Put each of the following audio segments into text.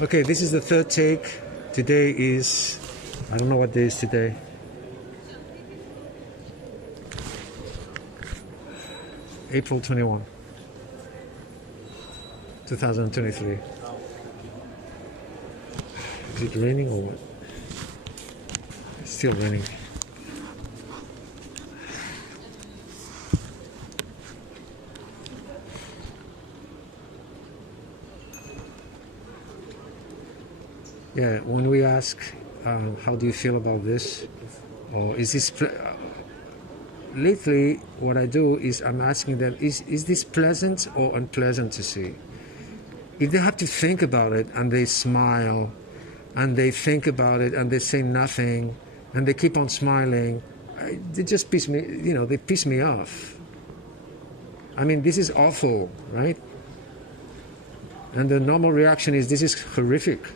Okay, this is the third take. Today is, I don't know what day is today. April 21, 2023. Is it raining or what? It's still raining. Yeah, when we ask, how do you feel about this? Or is this, lately what I do is I'm asking them, is this pleasant or unpleasant to see? If they have to think about it and they smile and they think about it and they say nothing and they keep on smiling, they just piss me, they piss me off. I mean, this is awful, right? And the normal reaction is, this is horrific.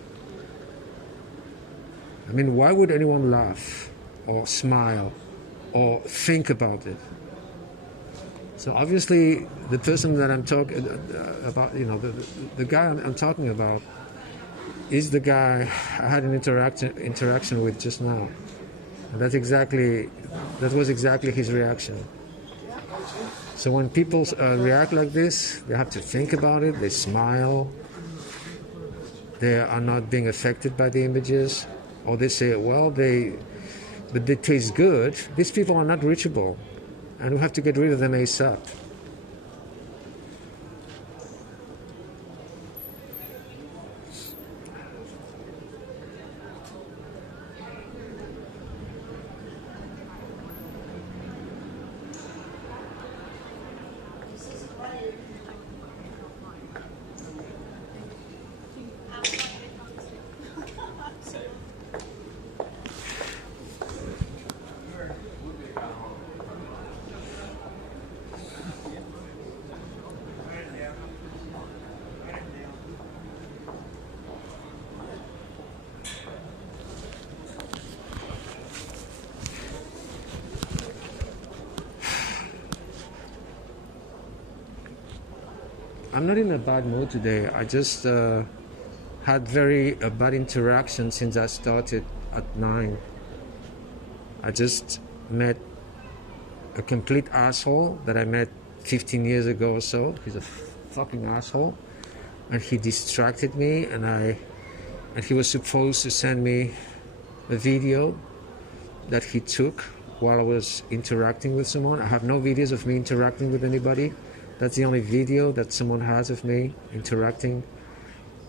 I mean, why would anyone laugh or smile or think about it? So obviously, the person that I'm talking about, the guy I'm talking about, is the guy I had an interaction with just now. And that was exactly his reaction. So when people react like this, they have to think about it, they smile, they are not being affected by the images, or they say, well, but they taste good. These people are not reachable, and we have to get rid of them ASAP. I'm not in a bad mood today. I just had very bad interaction since I started at 9. I just met a complete asshole that I met 15 years ago or so. He's a fucking asshole, and he distracted me, and he was supposed to send me a video that he took while I was interacting with someone. I have no videos of me interacting with anybody. That's the only video that someone has of me interacting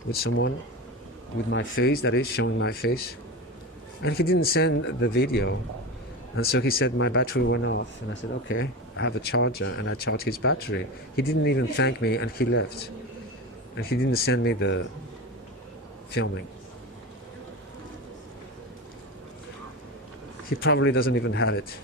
with someone, with my face, that is, showing my face. And he didn't send the video. And so he said my battery went off. And I said, okay, I have a charger, and I charged his battery. He didn't even thank me, and he left. And he didn't send me the filming. He probably doesn't even have it.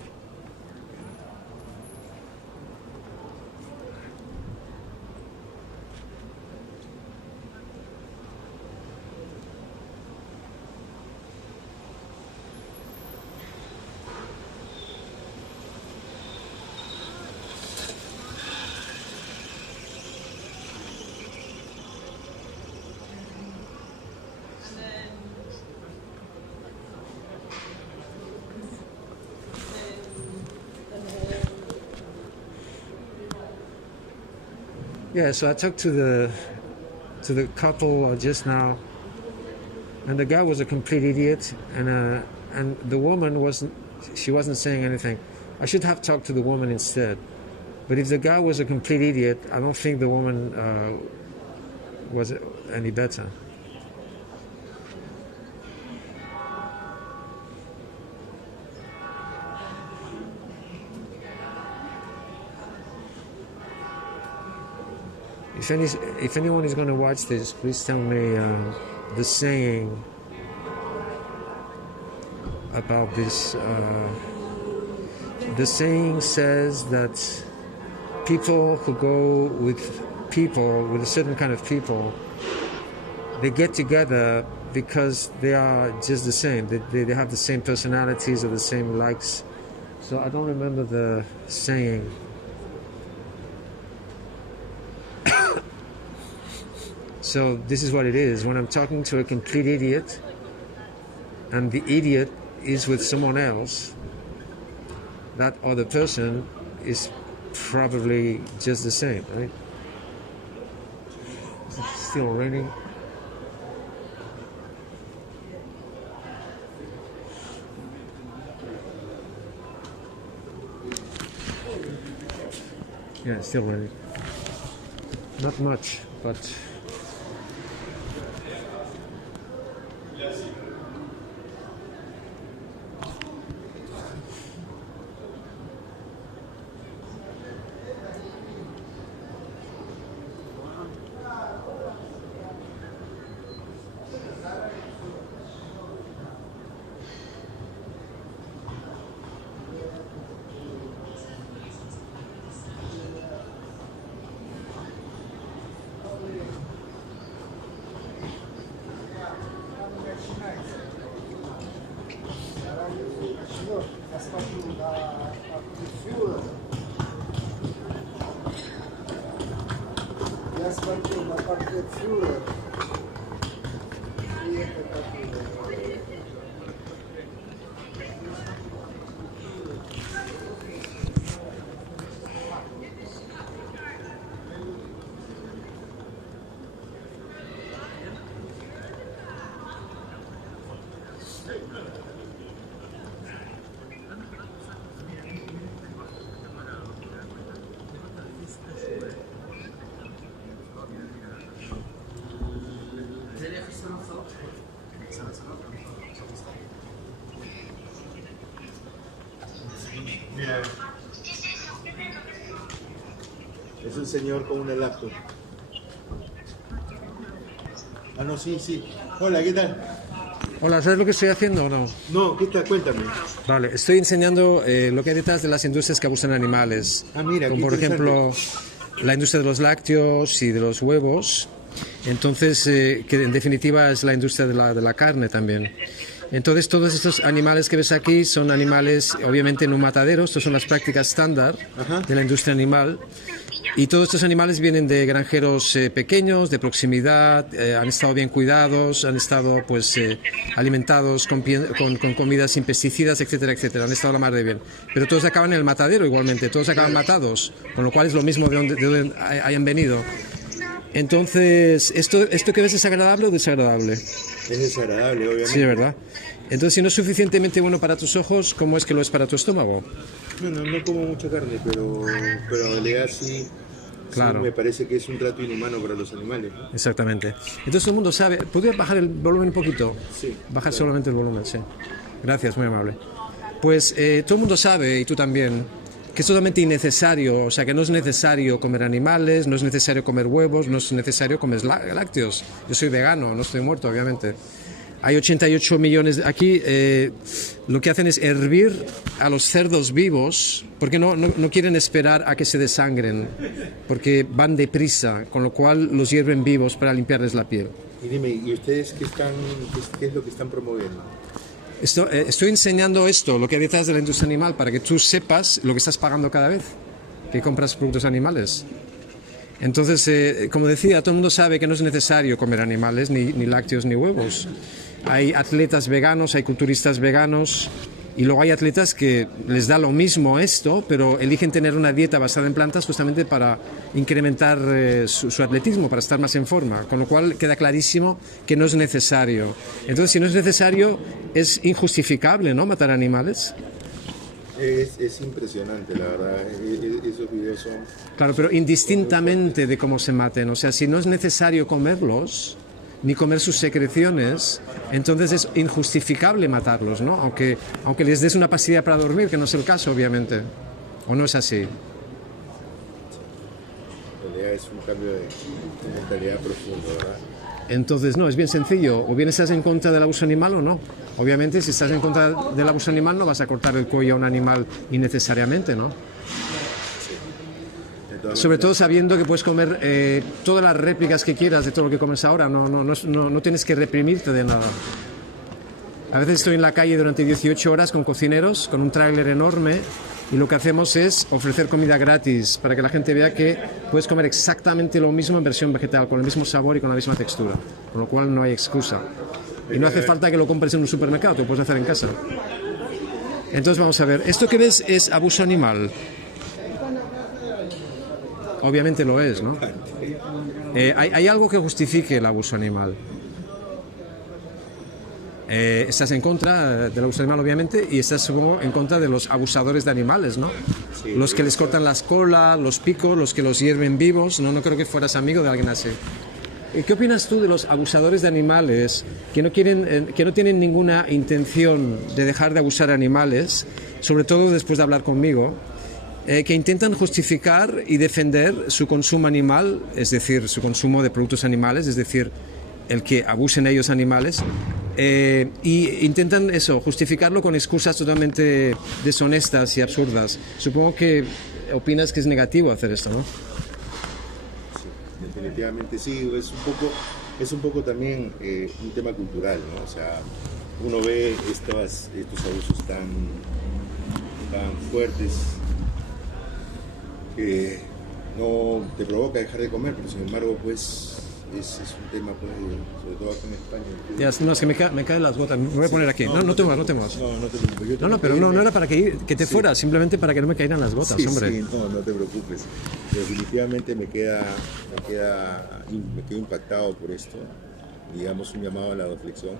Yeah, so I talked to the couple just now, and the guy was a complete idiot, and the woman wasn't saying anything. I should have talked to the woman instead. But if the guy was a complete idiot, I don't think the woman was any better. If anyone is going to watch this, please tell me the saying about this. The saying says that people who go with a certain kind of people, they get together because they are just the same. They have the same personalities or the same likes. So I don't remember the saying. So this is what it is. When I'm talking to a complete idiot, and the idiot is with someone else, that other person is probably just the same, right? Is it still raining? Yeah, it's still raining. Not much, but Es un señor con una laptop. Ah, no, sí, sí. Hola, ¿qué tal? hola, ¿sabes lo que estoy haciendo o no? No, ¿qué tal? Cuéntame. Vale, estoy enseñando lo que hay detrás de las industrias que abusan animales. Ah, mira, como qué por ejemplo la industria de los lácteos y de los huevos. Entonces, que en definitiva es la industria de la carne también. Entonces, todos estos animales que ves aquí son animales, obviamente, en un matadero. Estas son las prácticas estándar de la industria animal. Y todos estos animales vienen de granjeros pequeños, de proximidad, han estado bien cuidados, han estado pues alimentados con comidas sin pesticidas, etcétera, etcétera. Han estado la mar de bien. Pero todos acaban en el matadero igualmente, todos acaban matados, con lo cual es lo mismo de donde hayan venido. Entonces, ¿esto que ves es agradable o desagradable? Es desagradable, obviamente. Sí, ¿verdad? Entonces, si no es suficientemente bueno para tus ojos, ¿cómo es que lo es para tu estómago? Bueno, no como mucha carne, pero en realidad sí, Claro. sí me parece que es un trato inhumano para los animales, ¿no? Exactamente. Entonces todo el mundo sabe. ¿Podría bajar el volumen un poquito? Sí. Bajar solamente el volumen, sí. Gracias, muy amable. Pues todo el mundo sabe, y tú también, que es totalmente innecesario, o sea, que no es necesario comer animales, no es necesario comer huevos, no es necesario comer lácteos. Yo soy vegano, no estoy muerto, obviamente. Hay 88 millones. Aquí lo que hacen es hervir a los cerdos vivos, porque no quieren esperar a que se desangren, porque van deprisa, con lo cual los hierven vivos para limpiarles la piel. Y dime, ¿y ustedes qué es lo que están promoviendo? Estoy enseñando esto, lo que hay detrás de la industria animal, para que tú sepas lo que estás pagando cada vez que compras productos animales. Entonces, como decía, todo el mundo sabe que no es necesario comer animales, ni lácteos ni huevos. Hay atletas veganos, hay culturistas veganos, y luego hay atletas que les da lo mismo esto, pero eligen tener una dieta basada en plantas justamente para incrementar su atletismo, para estar más en forma, con lo cual queda clarísimo que no es necesario. Entonces, si no es necesario, es injustificable, ¿no?, matar animales. Es impresionante, la verdad. Esos videos son... Claro, pero indistintamente de cómo se maten. O sea, si no es necesario comerlos, ni comer sus secreciones, entonces es injustificable matarlos, ¿no? Aunque les des una pastilla para dormir, que no es el caso, obviamente. ¿O no es así? En realidad es un cambio de mentalidad profundo, ¿verdad? Entonces, no, es bien sencillo. O bien estás en contra del abuso animal o no. Obviamente, si estás en contra del abuso animal, no vas a cortar el cuello a un animal innecesariamente, ¿no? Sobre todo sabiendo que puedes comer todas las réplicas que quieras de todo lo que comes ahora. No tienes que reprimirte de nada. A veces estoy en la calle durante 18 horas con cocineros, con un tráiler enorme, y lo que hacemos es ofrecer comida gratis para que la gente vea que puedes comer exactamente lo mismo en versión vegetal, con el mismo sabor y con la misma textura, con lo cual no hay excusa. Y no hace falta que lo compres en un supermercado, te lo puedes hacer en casa. Entonces vamos a ver, esto que ves es abuso animal. Obviamente lo es, ¿no? Hay algo que justifique el abuso animal. Estás en contra del abuso animal, obviamente, y estás, supongo, en contra de los abusadores de animales, ¿no? Sí, los que les cortan las colas, los picos, los que los hierven vivos. No creo que fueras amigo de alguien así. ¿Qué opinas tú de los abusadores de animales que no tienen ninguna intención de dejar de abusar de animales, sobre todo después de hablar conmigo, que intentan justificar y defender su consumo animal, es decir, su consumo de productos animales, es decir, el que abusen ellos animales, y intentan eso, justificarlo con excusas totalmente deshonestas y absurdas? Supongo que opinas que es negativo hacer esto, ¿no? Sí, definitivamente sí, es un poco también un tema cultural, ¿no? O sea, uno ve estos abusos tan fuertes que no te provoca dejar de comer, pero sin embargo, pues es un tema, pues, sobre todo acá en España. Ya, no, es que me caen las gotas. Me voy a poner aquí. No te muevas. No te preocupes. No, pero no era para que te fuera, simplemente para que no me cayeran las gotas, sí, hombre. Sí, no te preocupes. Definitivamente me quedo impactado por esto. Digamos, un llamado a la reflexión.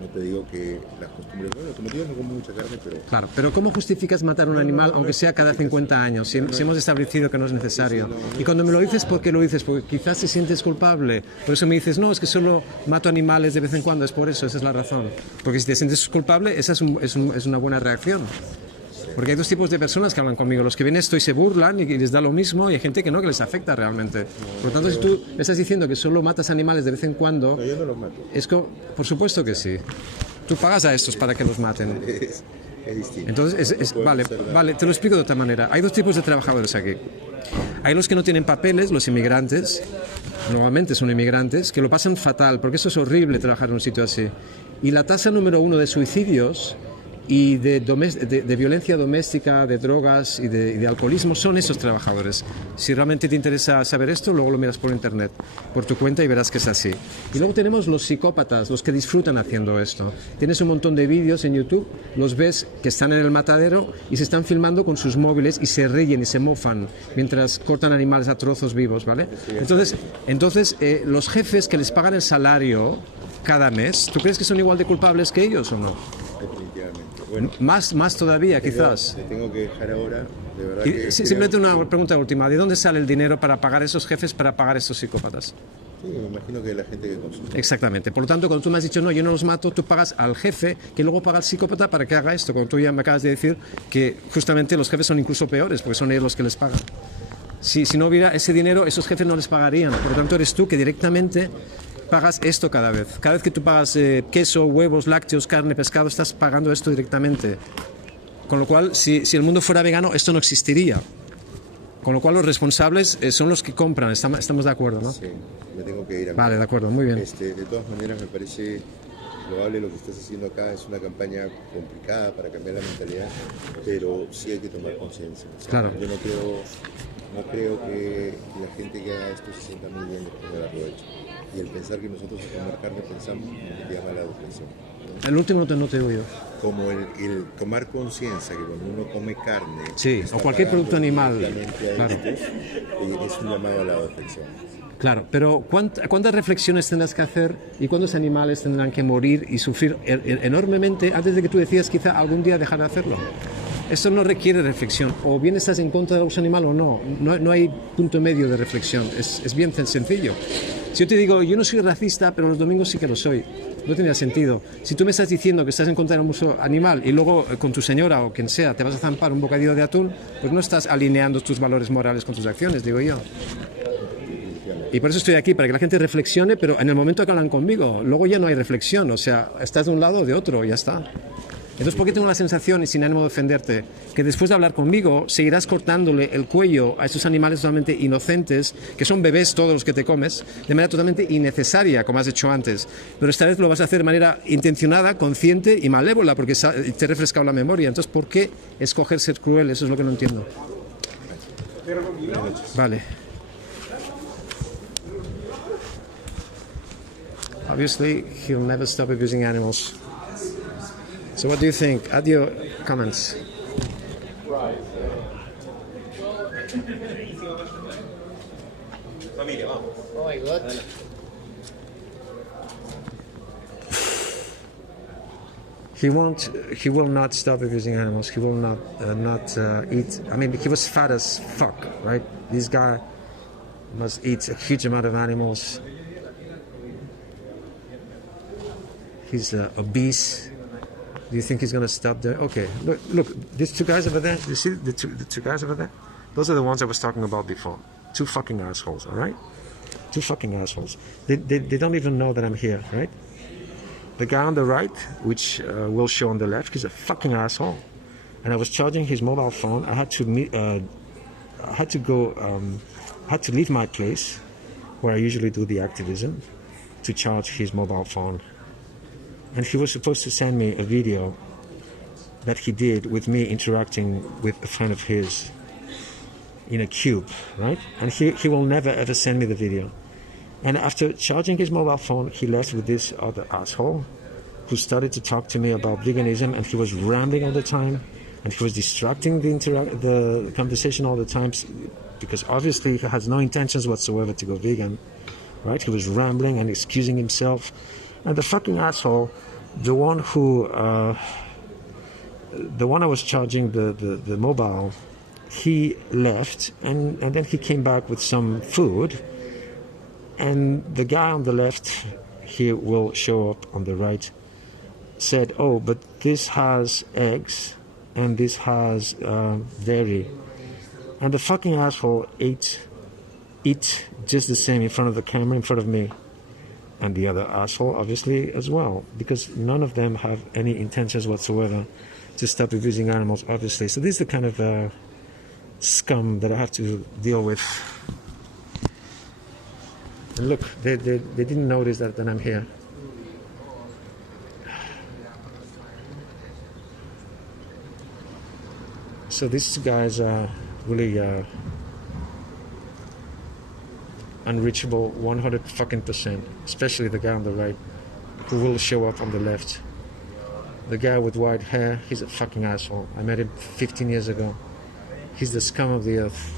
No te digo que las costumbres... Bueno, como te digo, no como mucha carne, pero... Claro, pero ¿cómo justificas matar a un animal, aunque sea cada 50 años, si hemos establecido que no es necesario? Y cuando me lo dices, ¿por qué lo dices? Porque quizás te sientes culpable. Por eso me dices, no, es que solo mato animales de vez en cuando, es por eso, esa es la razón. Porque si te sientes culpable, esa es una buena reacción. Porque hay dos tipos de personas que hablan conmigo. Los que ven esto y se burlan y les da lo mismo, y hay gente que no, que les afecta realmente. Por lo tanto, si tú estás diciendo que solo matas animales de vez en cuando... No, yo no los mato. Por supuesto que sí. Tú pagas a estos para que los maten. Es distinto. Entonces, vale, te lo explico de otra manera. Hay dos tipos de trabajadores aquí. Hay los que no tienen papeles, los inmigrantes, normalmente son inmigrantes, que lo pasan fatal, porque eso es horrible trabajar en un sitio así. Y la tasa número 1 de suicidios y de violencia doméstica, de drogas y de alcoholismo son esos trabajadores. Si realmente te interesa saber esto, luego lo miras por internet, por tu cuenta, y verás que es así. Y luego tenemos los psicópatas, los que disfrutan haciendo esto. Tienes un montón de vídeos en YouTube, los ves que están en el matadero y se están filmando con sus móviles y se ríen y se mofan mientras cortan animales a trozos vivos, ¿vale? Entonces los jefes que les pagan el salario cada mes, ¿tú crees que son igual de culpables que ellos o no? Definitivamente. Bueno, más todavía, quizás. Te tengo que dejar ahora, de verdad que... Simplemente una pregunta última. ¿De dónde sale el dinero para pagar a esos jefes, para pagar a estos psicópatas? Sí, me imagino que de la gente que consume. Exactamente. Por lo tanto, cuando tú me has dicho, no, yo no los mato, tú pagas al jefe, que luego paga al psicópata para que haga esto. Cuando tú ya me acabas de decir que justamente los jefes son incluso peores, porque son ellos los que les pagan. Si no hubiera ese dinero, esos jefes no les pagarían. Por lo tanto, eres tú que directamente pagas esto cada vez. Cada vez que tú pagas queso, huevos, lácteos, carne, pescado, estás pagando esto directamente. Con lo cual, si el mundo fuera vegano, esto no existiría. Con lo cual, los responsables son los que compran. Estamos de acuerdo, ¿no? Sí, me tengo que ir. Vale, de acuerdo, muy bien. De todas maneras, me parece loable lo que estás haciendo acá. Es una campaña complicada para cambiar la mentalidad, pero sí hay que tomar conciencia. O sea, claro. Yo no creo que la gente que haga esto se sienta muy bien después del aprovecho. Y el pensar que nosotros a comer carne pensamos que te llama la reflexión. El último no te oigo. Como el tomar conciencia que cuando uno come carne... Sí, o cualquier producto animal. Claro. Es un llamado a la reflexión. Claro, pero ¿cuántas reflexiones tendrás que hacer y cuántos animales tendrán que morir y sufrir enormemente antes de que tú decidas quizá algún día dejar de hacerlo? Esto no requiere reflexión. O bien estás en contra del uso animal o no. No hay punto medio de reflexión. Es bien sencillo. Si yo te digo, yo no soy racista, pero los domingos sí que lo soy, no tendría sentido. Si tú me estás diciendo que estás en contra del uso animal y luego con tu señora o quien sea te vas a zampar un bocadillo de atún, pues no estás alineando tus valores morales con tus acciones, digo yo. Y por eso estoy aquí, para que la gente reflexione, pero en el momento que hablan conmigo, luego ya no hay reflexión, o sea, estás de un lado o de otro, ya está. Entonces, ¿por qué tengo la sensación, y sin ánimo de ofenderte, que después de hablar conmigo seguirás cortándole el cuello a estos animales totalmente inocentes, que son bebés todos los que te comes, de manera totalmente innecesaria, como has hecho antes? Pero esta vez lo vas a hacer de manera intencionada, consciente y malévola, porque te he refrescado la memoria. Entonces, ¿por qué escoger ser cruel? Eso es lo que no entiendo. Vale. Obviously, he'll never stop abusing animals. So what do you think? Add your comments. Oh my God. He won't. He will not stop abusing animals. He will not eat. I mean, he was fat as fuck, right? This guy must eat a huge amount of animals. He's obese. Do you think he's gonna stop there? Okay, look, these two guys over there. You see the two guys over there? Those are the ones I was talking about before. Two fucking assholes, all right? Two fucking assholes. They don't even know that I'm here, right? The guy on the right, which will show on the left, he's a fucking asshole. And I was charging his mobile phone. I had to leave my place where I usually do the activism to charge his mobile phone. And he was supposed to send me a video that he did with me interacting with a friend of his in a cube, right? And he will never ever send me the video. And after charging his mobile phone, he left with this other asshole who started to talk to me about veganism, and he was rambling all the time, and he was distracting the conversation all the time, because obviously he has no intentions whatsoever to go vegan, right? He was rambling and excusing himself. And the fucking asshole, the one I was charging the mobile, he left, and then he came back with some food. And the guy on the left, he will show up on the right, said, oh, but this has eggs, and this has dairy. And the fucking asshole ate just the same in front of the camera, in front of me. And the other asshole, obviously, as well, because none of them have any intentions whatsoever to stop abusing animals, obviously. So this is the kind of scum that I have to deal with. And look, they didn't notice that I'm here. So these two guys are really unreachable 100%, especially the guy on the right, who will show up on the left. The guy with white hair, he's a fucking asshole. I met him 15 years ago. He's the scum of the earth.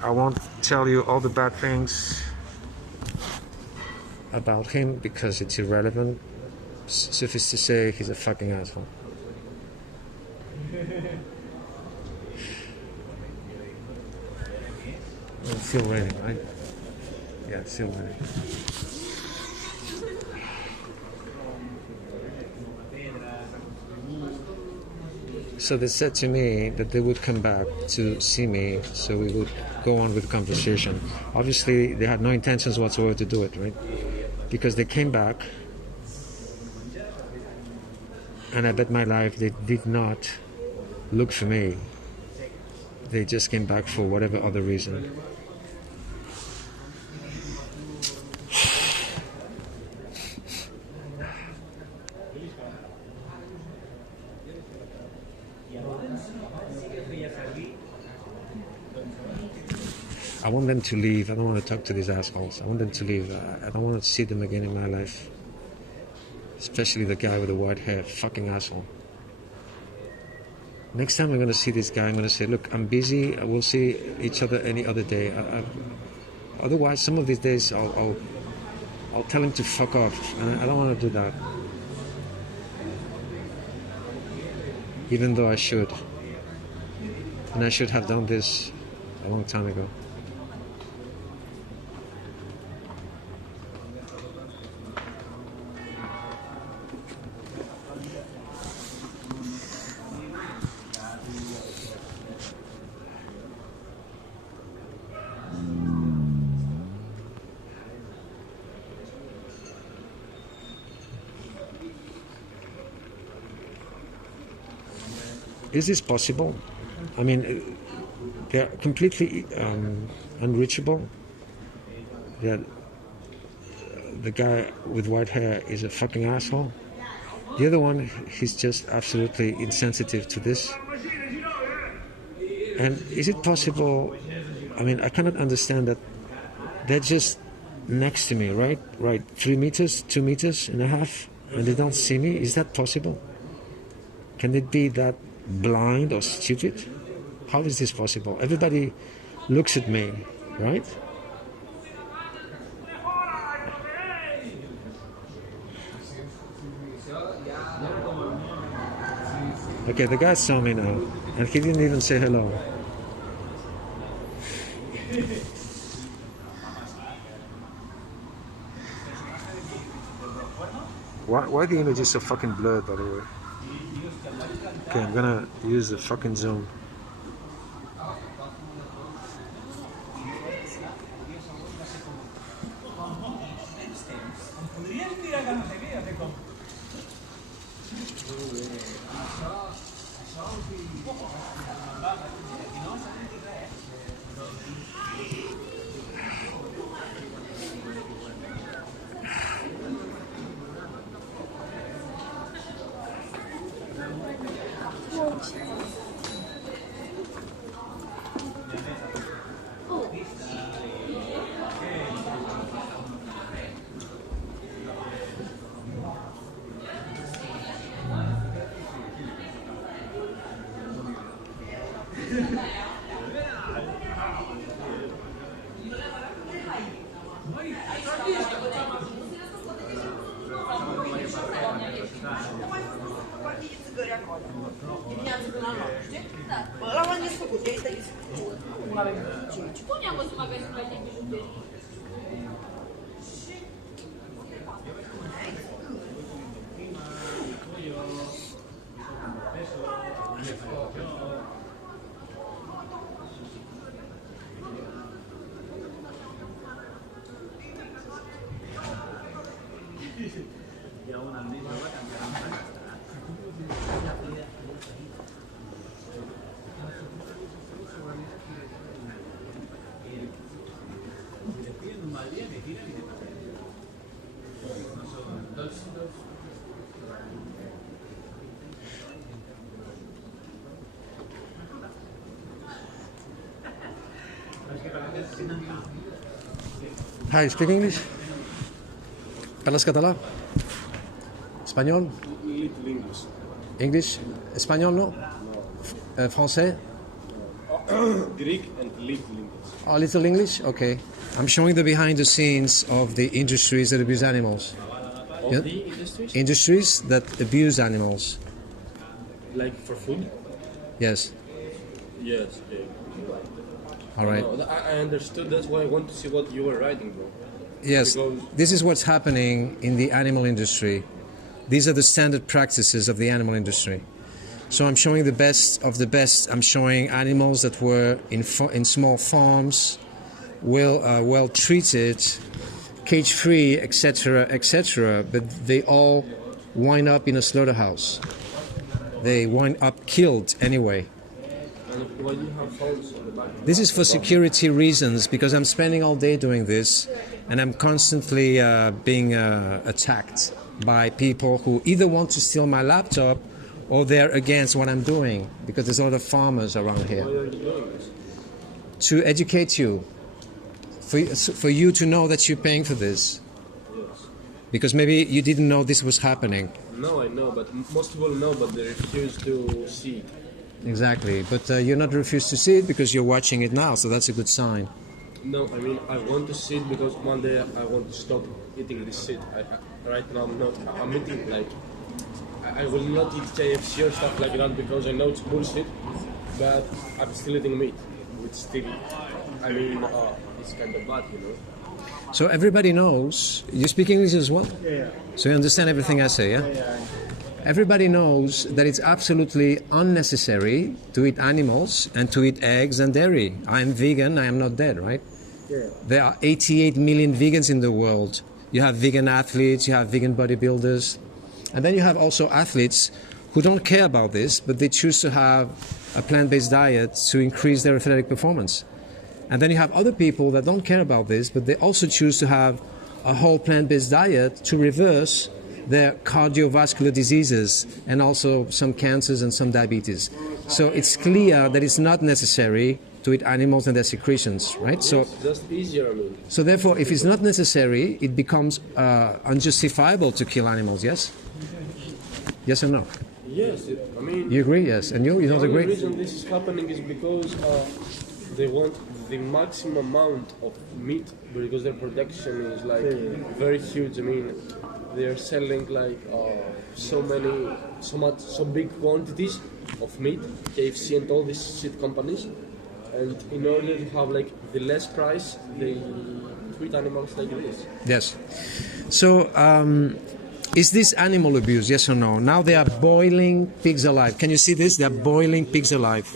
I won't tell you all the bad things about him because it's irrelevant. Suffice to say, he's a fucking asshole. It's still raining, right? Yeah, it's still raining. So they said to me that they would come back to see me, so we would go on with the conversation. Obviously, they had no intentions whatsoever to do it, right? Because they came back, and I bet my life they did not look for me. They just came back for whatever other reason. I want them to leave. I don't want to talk to these assholes. I want them to leave. I don't want to see them again in my life. Especially the guy with the white hair. Fucking asshole. Next time I'm going to see this guy, I'm going to say, look, I'm busy. We'll see each other any other day. Otherwise, some of these days, I'll tell him to fuck off. And I don't want to do that. Even though I should. And I should have done this a long time ago. Is this possible? I mean, they're completely unreachable. They're, the guy with white hair is a fucking asshole. The other one, he's just absolutely insensitive to this. And is it possible? I mean, I cannot understand that they're just next to me, right? Right, 3 meters, 2.5 meters, and they don't see me. Is that possible? Can it be that blind or stupid? How is this possible? Everybody looks at me, right? Okay, the guy saw me now, and he didn't even say hello. Why the image is so fucking blurred, by the way? Okay, I'm gonna use the fucking zoom. Hi, speak English? Parles català? Espagnol? Little English. English? Espagnol, no? Français? Greek and little English. Oh, little English? Okay. I'm showing the behind the scenes of the industries that abuse animals. Of Yeah. the industries? Industries that abuse animals. Like for food? Yes. Yes. All right. No, I understood. That's why I want to see what you were writing, bro. Yes. Because- This is what's happening in the animal industry. These are the standard practices of the animal industry. So I'm showing the best of the best. I'm showing animals that were in small farms, well treated, cage free, etc., etc. But they all wind up in a slaughterhouse. They wind up killed anyway. And why do you have phones on the back? This is for security reasons because I'm spending all day doing this, and I'm constantly being attacked by people who either want to steal my laptop or they're against what I'm doing because there's a lot of farmers around here. Why are you doing this? To educate you, for you to know that you're paying for this, Yes. because maybe you didn't know this was happening. No, I know, but most people know, but they refuse to see it. Exactly, but you're not refused to see it because you're watching it now, so that's a good sign. No, I mean, I want to see it because one day I want to stop eating this shit. Right now, I'm not. I'm eating like. I will not eat KFC or stuff like that because I know it's bullshit, but I'm still eating meat, which still, I mean, it's kind of bad, you know. So everybody knows, you speak English as well? Yeah. So you understand everything I say, yeah? Yeah. Everybody knows that it's absolutely unnecessary to eat animals and to eat eggs and dairy. I am vegan, I am not dead, right? Yeah. There are 88 million vegans in the world. You have vegan athletes, you have vegan bodybuilders, and then you have also athletes who don't care about this, but they choose to have a plant-based diet to increase their athletic performance. And then you have other people that don't care about this, but they also choose to have a whole plant-based diet to reverse their cardiovascular diseases and also some cancers and some diabetes. So it's clear that it's not necessary to eat animals and their secretions, right? So It's just easier, I mean. so therefore, if it's not necessary, it becomes unjustifiable to kill animals, yes? Yes or no? Yes, I mean... You agree, yes? And you The don't only agree? reason this is happening is because they want the maximum amount of meat because their production is like very huge. I mean, they are selling like so big quantities of meat, KFC and all these shit companies, and in order to have like the less price, they treat animals like this. Yes. So, is this animal abuse, yes or no? Now they are boiling pigs alive. Can you see this? They are boiling pigs alive.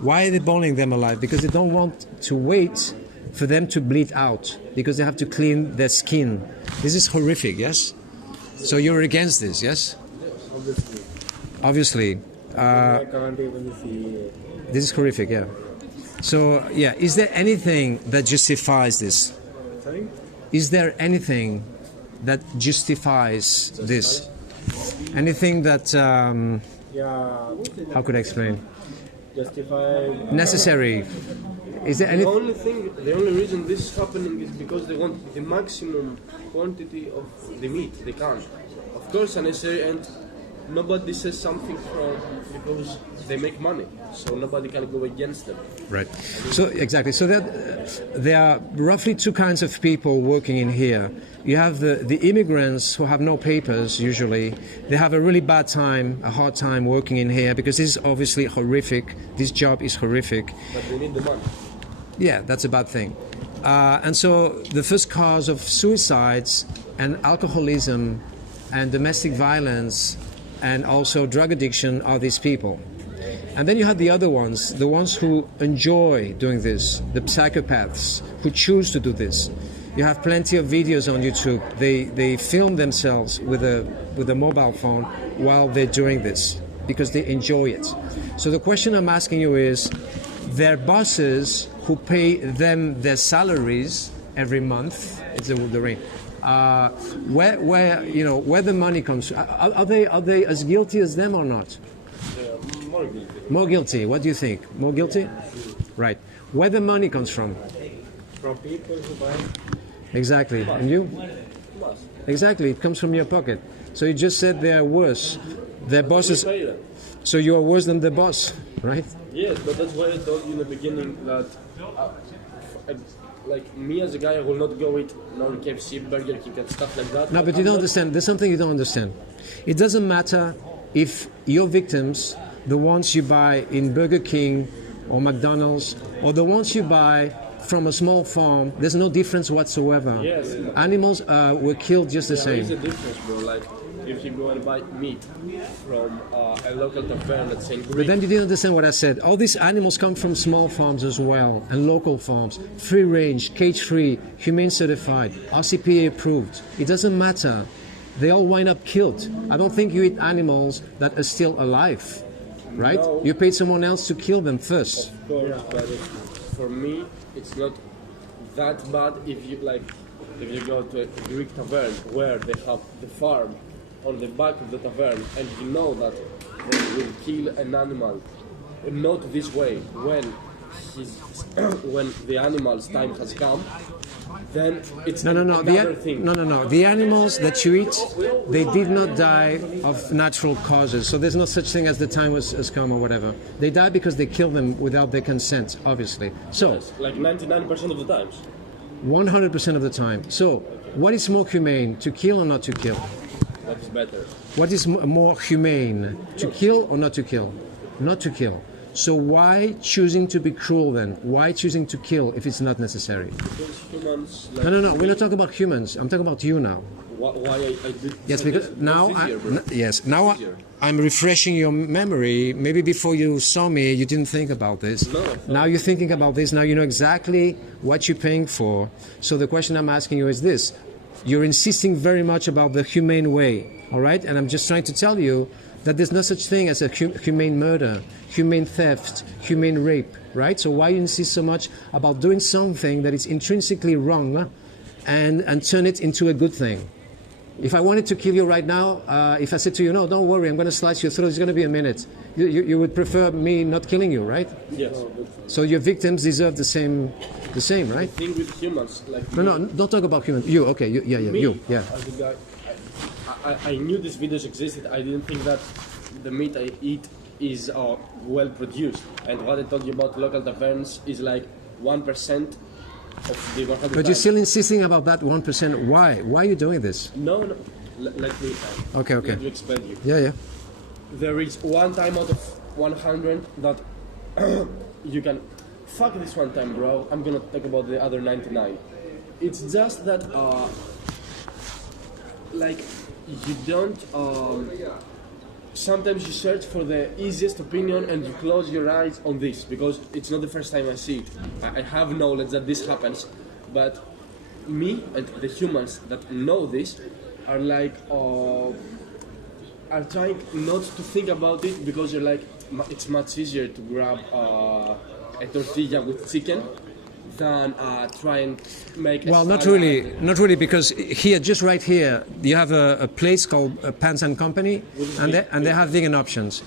Why are they boiling them alive? Because they don't want to wait for them to bleed out, because they have to clean their skin. This is horrific, yes? So you're against this, yes? Obviously. Obviously. I can't even see. This is horrific, yeah. So, yeah, is there anything that justifies this? Sorry? Is there anything that justifies this? Anything that, how could I explain? Justify. Necessary. Is there The anything? only reason this is happening is because they want the maximum quantity of the meat they can. Of course, unnecessary, and nobody says something because they make money, so nobody can go against them. Right. So exactly. So there are roughly two kinds of people working in here. You have the immigrants who have no papers usually. They have a really bad time, a hard time working in here because this is obviously horrific. This job is horrific. But they need the money. Yeah, that's a bad thing. And so the first cause of suicides and alcoholism and domestic violence and also drug addiction are these people. And then you have the other ones, the ones who enjoy doing this, the psychopaths who choose to do this. You have plenty of videos on YouTube. They film themselves with a mobile phone while they're doing this because they enjoy it. So the question I'm asking you is, their bosses who pay them their salaries every month, it's the ring. Where the money comes, are they as guilty as them or not? More guilty. More guilty. What do you think? More guilty? Right. Where the money comes from? From people who buy. Exactly. And you? Must. Exactly. It comes from your pocket. So you just said they are worse. Their bosses. Pay them. So you are worse than the boss, right? Yes, but that's why I told you in the beginning that, like me as a guy, I will not go eat KFC, Burger King, and stuff like that. No, but you don't understand. There's something you don't understand. It doesn't matter if your victims, the ones you buy in Burger King or McDonald's, or the ones you buy from a small farm, there's no difference whatsoever. Yes. Animals were killed just the There is same. a difference, bro. Like if you go and buy meat from a local tavern, let's say in But Greece, then you didn't understand what I said. All these animals come from small farms as well, and local farms. Free range, cage-free, humane certified, RCPA approved. It doesn't matter. They all wind up killed. I don't think you eat animals that are still alive, right? No. You paid someone else to kill them first. of course, but for me, it's not that bad if you go to a Greek tavern where they have the farm on the back of the tavern, and you know that they will kill an animal, not this way. When the animal's time has come, then it's No. another thing. No. The animals that you eat, they did not die of natural causes. So there's no such thing as the time has come or whatever. They die because they kill them without their consent, obviously. So Yes, like 99% of the times. 100% of the time. So what is more humane, to kill or not to kill? That is better. What is more humane, to kill or not to kill? Not to kill. So why choosing to be cruel then? Why choosing to kill if it's not necessary? Because humans. Like, No. We're not talking about humans. I'm talking about you now. Why I did. Yes, so because this- now it's easier, bro. now Easier. I'm refreshing your memory. Maybe before you saw me, you didn't think about this. No. Now you're thinking about this. Now you know exactly what you're paying for. So the question I'm asking you is this: you're insisting very much about the humane way, all right? And I'm just trying to tell you that there's no such thing as a humane murder, humane theft, humane rape, right? So why you insist so much about doing something that is intrinsically wrong and turn it into a good thing? If I wanted to kill you right now, if I said to you, no, don't worry, I'm going to slice your throat, it's going to be a minute, you would prefer me not killing you, right? Yes. So your victims deserve the same, right? The thing with humans, like No, don't talk about humans. You, okay, you, me, you, yeah. as a guy, I knew these videos existed. I didn't think that the meat I eat is well produced. And what I told you about local taverns is like 1% of the 100. But you're still insisting about that 1%. Why? Why are you doing this? No. Let me. Okay. Let me explain you. Yeah. There is one time out of 100 that you can fuck this one time, bro. I'm gonna talk about the other 99. It's just that like you don't. Sometimes you search for the easiest opinion and you close your eyes on this because it's not the first time I see it. I have knowledge that this happens, but me and the humans that know this are like are trying not to think about it because you're like it's much easier to grab a tortilla with chicken than try and make. Well, not really, because here, just right here, you have a place called Pans and Company, and they have vegan options.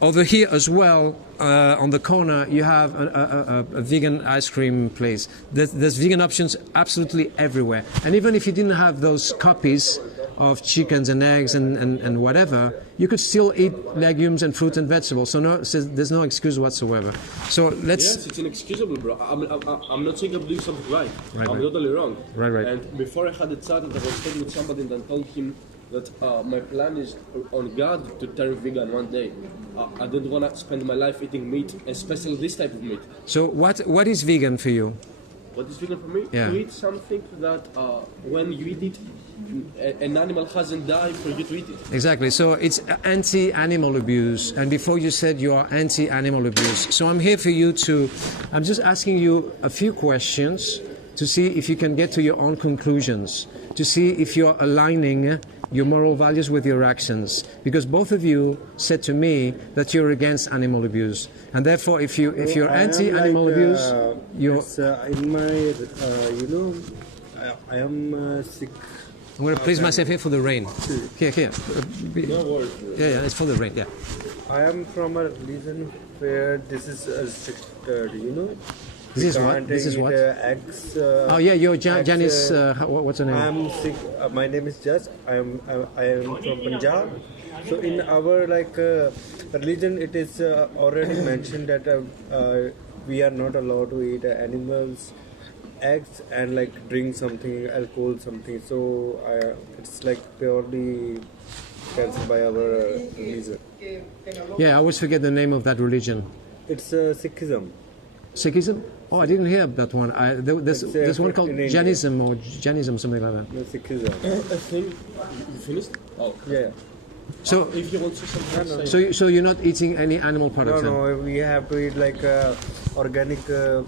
Over here as well, on the corner, you have a vegan ice cream place. There's vegan options absolutely everywhere. And even if you didn't have those copies of chickens and eggs and whatever, you could still eat legumes and fruit and vegetables. So there's no excuse whatsoever. So let's. Yes, it's inexcusable, bro. I'm not saying I'm doing something right. Right. Totally wrong. Right. And before I had a chat, I was talking with somebody and I told him that my plan is on God to turn vegan one day. I don't want to spend my life eating meat, especially this type of meat. So what is vegan for you? What is vegan for me? Yeah. To eat something that when you eat it, an animal hasn't died for you to eat it. Exactly. So it's anti-animal abuse. And before you said you are anti-animal abuse. So I'm here for you I'm just asking you a few questions to see if you can get to your own conclusions, to see if you're aligning your moral values with your actions. Because both of you said to me that you're against animal abuse. And therefore, if you're anti-animal abuse, you're... in my, I am sick. I'm going to place myself here for the rain. Here. No worries. Yeah, it's for the rain, yeah. I am from a religion where this is restricted, This is what? Eggs. You're eggs, Janice, what's her name? I'm sick. My name is Jess. I am from Punjab. So in our religion, it is already mentioned that we are not allowed to eat animals, eggs, and drink something, alcohol, something. So it's purely cancelled by our religion. Yeah, I always forget the name of that religion. It's Sikhism. Sikhism? Oh, I didn't hear that one. There's one called Jainism or Jainism, something like that. No, Sikhism. I think you finished? Oh. Yeah. So, if you want to something, so you're not eating any animal products? No, we have to eat organic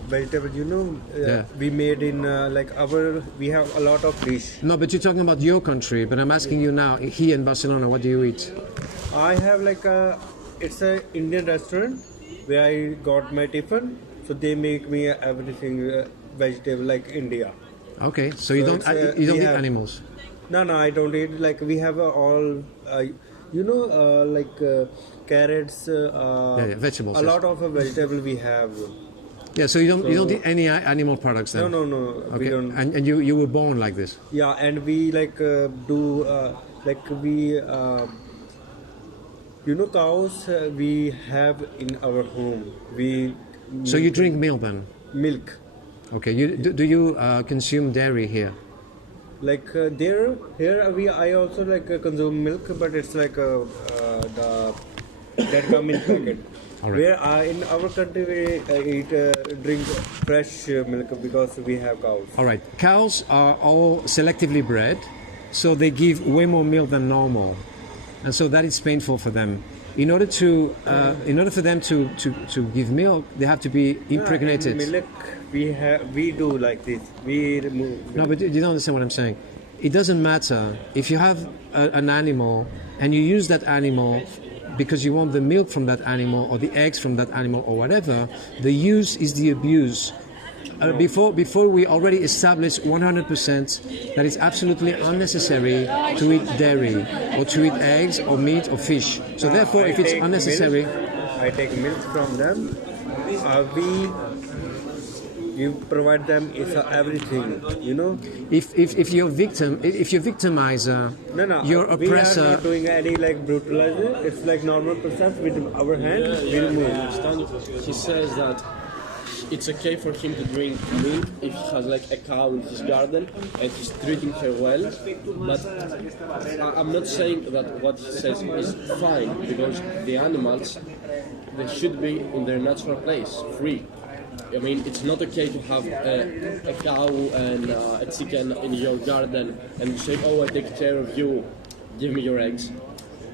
vegetables. We made in we have a lot of dish. No, but you're talking about your country. But I'm asking you now, here in Barcelona, what do you eat? I have it's a Indian restaurant where I got my tiffin. So they make me everything vegetable like India. Okay, so you don't eat animals? No, I don't eat. We have all, carrots. Vegetables. A lot of vegetable we have. Yeah, so you don't eat any animal products then? No. Okay, We don't. and you were born like this? Yeah, and we cows we have in our home. So you drink milk then? Milk. Okay. Do you consume dairy here? I also consume milk, but it's that come in packet. All right. Where in our country we drink fresh milk because we have cows. All right. Cows are all selectively bred, so they give way more milk than normal, and so that is painful for them. In order for them to give milk, they have to be impregnated. Milk, we do like this. We remove milk. No, but you don't understand what I'm saying. It doesn't matter if you have an animal and you use that animal because you want the milk from that animal or the eggs from that animal or whatever, the use is the abuse. Before we already established 100% that it's absolutely unnecessary to eat dairy or to eat eggs or meat or fish. So therefore, if it's unnecessary, I take milk from them. You provide them is everything, you know. if you're victimizer, you're oppressor. We are not doing any like brutalizer. It's like normal process with our hand. We remove. He says that it's okay for him to drink milk if he has like a cow in his garden and he's treating her well. But I'm not saying that what he says is fine, because the animals, they should be in their natural place, free. I mean, it's not okay to have a cow and a chicken in your garden and you say, oh, I take care of you, give me your eggs.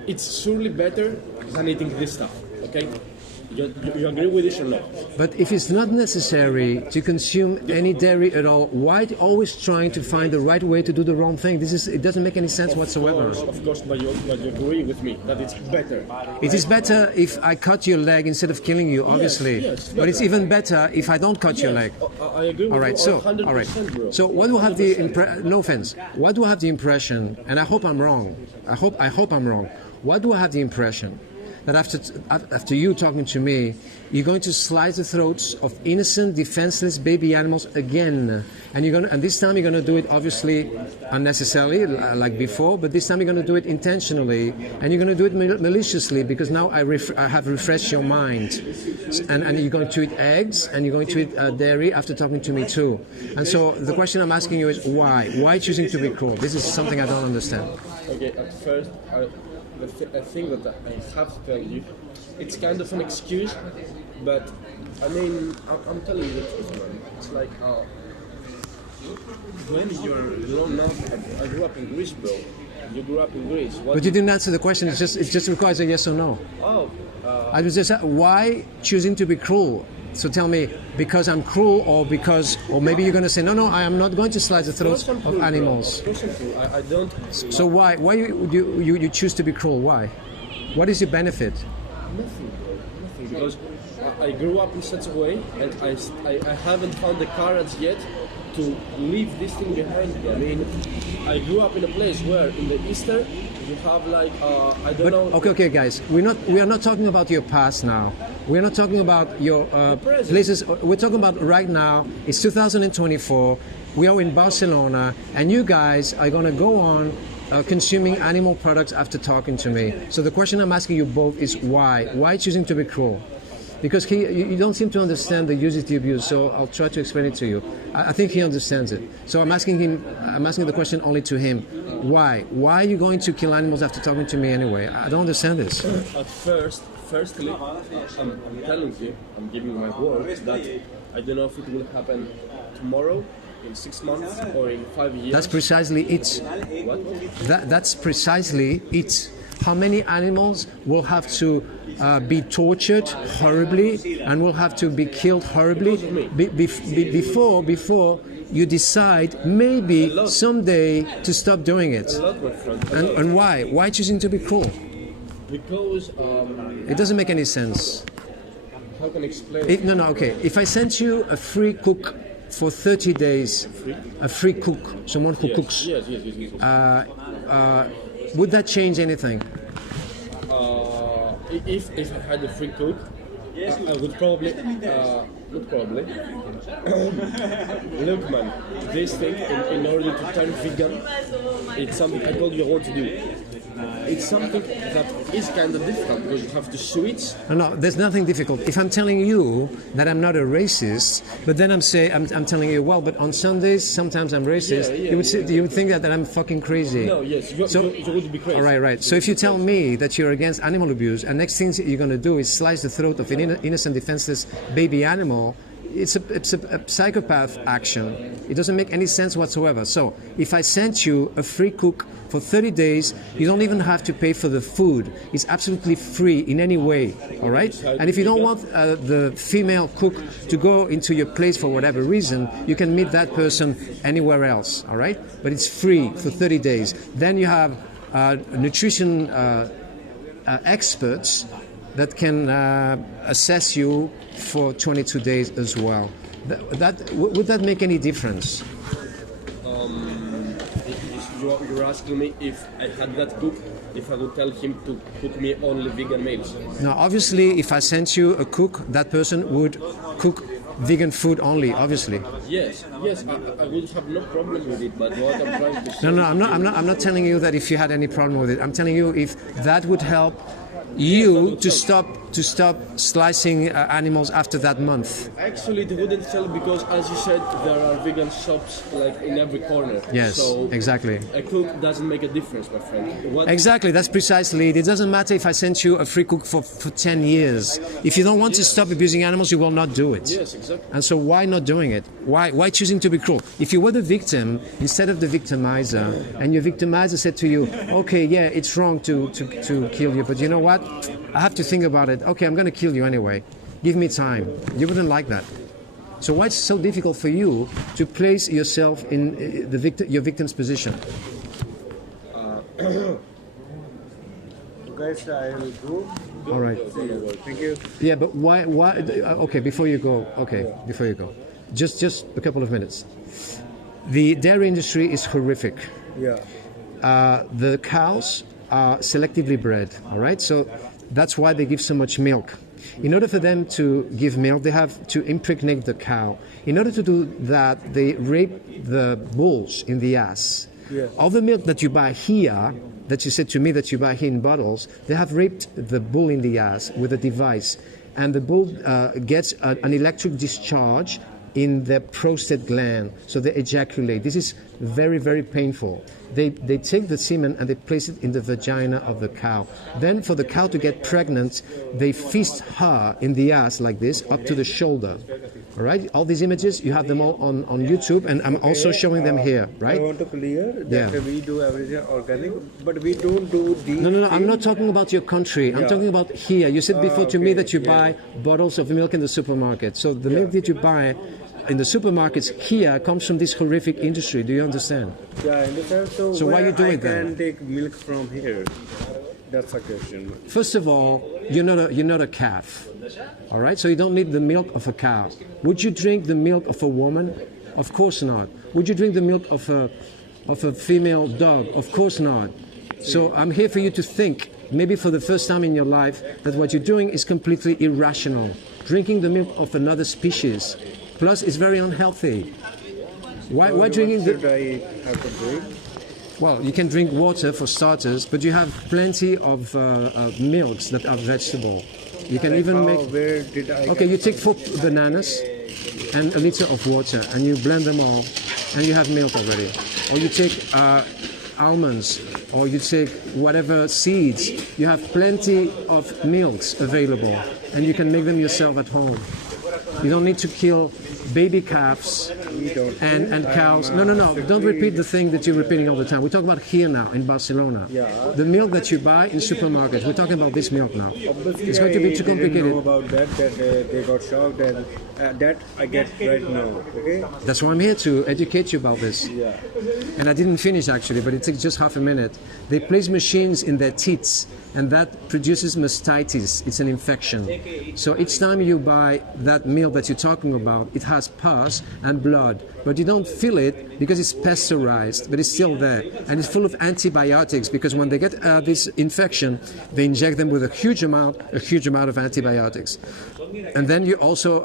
It's surely better than eating this stuff, okay? You agree with this or not? But if it's not necessary to consume any dairy at all, why always trying to find the right way to do the wrong thing? It doesn't make any sense whatsoever. Of course, but you agree with me that it's better. It is better if I cut your leg instead of killing you, obviously. Yes, but it's even better if I don't cut your leg. I agree with All right, you so 100%, all right. bro. So what do I have the no offense? What do I have the impression? And I hope I'm wrong. I hope I'm wrong. What do I have the impression? That after you talking to me, you're going to slice the throats of innocent, defenseless baby animals again, and this time you're going to do it obviously unnecessarily, like before, but this time you're going to do it intentionally, and you're going to do it maliciously, because now I have refreshed your mind, and you're going to eat eggs, and you're going to eat dairy after talking to me too. And so the question I'm asking you is why? Why choosing to be cruel? This is something I don't understand. Okay, at first, I think that I have to tell you, it's kind of an excuse, but I mean, I'm telling you the truth, man. It's like, when you're grown up, I grew up in Greece, bro. You grew up in Greece. But you didn't answer the question. It just requires a yes or no. Oh. I was just why choosing to be cruel? So tell me, because I'm cruel, or maybe you're going to say, no, I am not going to slice the throats of animals. I don't. So why you choose to be cruel? Why? What is your benefit? Nothing, bro. Nothing. Because I grew up in such a way, and I haven't found the courage yet to leave this thing behind me. I mean, I grew up in a place where in the Easter you have like I don't know. Okay, guys, we are not talking about your past now. We're not talking about your places. We're talking about right now. It's 2024. We are in Barcelona, and you guys are going to go on consuming animal products after talking to me. So the question I'm asking you both is why? Why choosing to be cruel? Because you don't seem to understand the use is the abuse. So I'll try to explain it to you. I think he understands it. So I'm asking the question only to him. Why? Why are you going to kill animals after talking to me anyway? I don't understand this. At firstly, I'm telling you, I'm giving my word that I don't know if it will happen tomorrow, in 6 months, or in 5 years. That's precisely it. What? That's precisely it. How many animals will have to be tortured horribly and will have to be killed horribly before you decide maybe someday to stop doing it? And why? Why choosing to be cruel? Because it doesn't make any sense. How can I explain it? No, okay. If I sent you a free cook for 30 days, a free cook, someone who cooks, Yes. would that change anything? If I had a free cook, I would probably, look, man, this thing, in order to turn vegan, it's something I told you I want to do. It's something that is kind of difficult because you have to switch. No, there's nothing difficult. If I'm telling you that I'm not a racist, but then I'm telling you, well, but on Sundays sometimes I'm racist, you would think that I'm fucking crazy. No, yes, you would be crazy. All right. So if you tell me that you're against animal abuse, and next thing you're going to do is slice the throat of an innocent, defenseless baby animal, it's a psychopath action. It doesn't make any sense whatsoever. So if I sent you a free cook for 30 days, you don't even have to pay for the food. It's absolutely free in any way, all right? And if you don't want the female cook to go into your place for whatever reason, you can meet that person anywhere else, all right? But it's free for 30 days. Then you have nutrition experts that can assess you for 22 days as well. Would that make any difference? You're asking me if I had that cook, if I would tell him to cook me only vegan meals. Now, obviously, if I sent you a cook, that person would cook vegan food only, obviously. Yes, I would have no problem with it, but what I'm trying to say... No, I'm not telling you that if you had any problem with it. I'm telling you if that would help you to stop slicing animals after that month. Actually, it wouldn't help because, as you said, there are vegan shops like in every corner. Yes, so exactly. A cook doesn't make a difference, my friend. Exactly, that's precisely it. It doesn't matter if I sent you a free cook for 10 years. If you don't want to stop abusing animals, you will not do it. Yes, exactly. And so why not doing it? Why choosing to be cruel? If you were the victim instead of the victimizer, and your victimizer said to you, okay, yeah, it's wrong to kill you, but you know what? I have to think about it. Okay, I'm going to kill you anyway. Give me time. You wouldn't like that. So why it's so difficult for you to place yourself in your victim's position? Guys, I will go. All right. Thank you. Yeah, but why? Okay, before you go. Just a couple of minutes. The dairy industry is horrific. Yeah. The cows are selectively bred. All right, so that's why they give so much milk. In order for them to give milk, they have to impregnate the cow. In order to do that, they rape the bulls in the ass. Yeah. All the milk that you buy here, that you said to me that you buy here in bottles, they have raped the bull in the ass with a device. And the bull gets an electric discharge in their prostate gland, so they ejaculate. This is very, very painful. They take the semen and they place it in the vagina of the cow. Then for the cow to get pregnant, they fist her in the ass like this, up to the shoulder. All right? All these images, you have them all on YouTube, and I'm also showing them here, right? I want to clear that Yeah. we do everything organic, but we don't do these No, I'm not things. talking about your country. I'm Yeah. talking about here. You said before to me okay, that you buy bottles of milk in the supermarket. So the milk that you buy in the supermarkets here comes from this horrific industry. Do you understand? Yeah, I understand. So why where you do I it then? can take milk from here? That's a question. First of all, you're not a calf. All right? So you don't need the milk of a cow. Would you drink the milk of a woman? Of course not. Would you drink the milk of a female dog? Of course not. So I'm here for you to think, maybe for the first time in your life, that what you're doing is completely irrational. Drinking the milk of another species. Plus, it's very unhealthy. Why drinking Should the... I have to drink? Well, you can drink water for starters, but you have plenty of milks that are vegetable. You can even How, make... where did I Okay, get you take 4 bananas and a liter of water, and you blend them all, and you have milk already. Or you take almonds, or you take whatever seeds. You have plenty of milks available, and you can make them yourself at home. You don't need to kill baby calves and cows. No. Don't repeat the thing that you're repeating all the time. We're talking about here now in Barcelona. Yeah. The milk that you buy in supermarkets. We're talking about this milk now. Obviously, It's going to be too I didn't complicated. know about that they got shocked, and that I get right now. Okay. That's why I'm here to educate you about this. Yeah. And I didn't finish actually, but it takes just half a minute. They place machines in their teats, and that produces mastitis. It's an infection. So each time you buy that milk that you're talking about, it has pus and blood, but you don't feel it because it's pasteurized, but it's still there. And it's full of antibiotics, because when they get this infection, they inject them with a huge amount of antibiotics. And then you also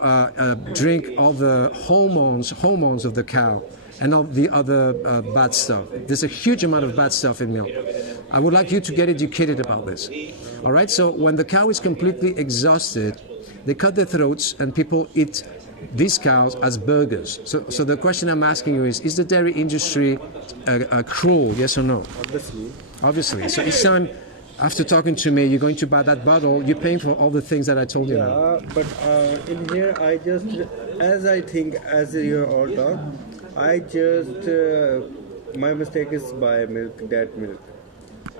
drink all the hormones of the cow, and all the other bad stuff. There's a huge amount of bad stuff in milk. I would like you to get educated about this. All right, so when the cow is completely exhausted, they cut their throats, and people eat these cows as burgers. So the question I'm asking you is the dairy industry cruel, yes or no? Obviously. So each time after talking to me, you're going to buy that bottle, you're paying for all the things that I told you now. But in here, I just, as you all talk, I just, my mistake is buy milk, that milk.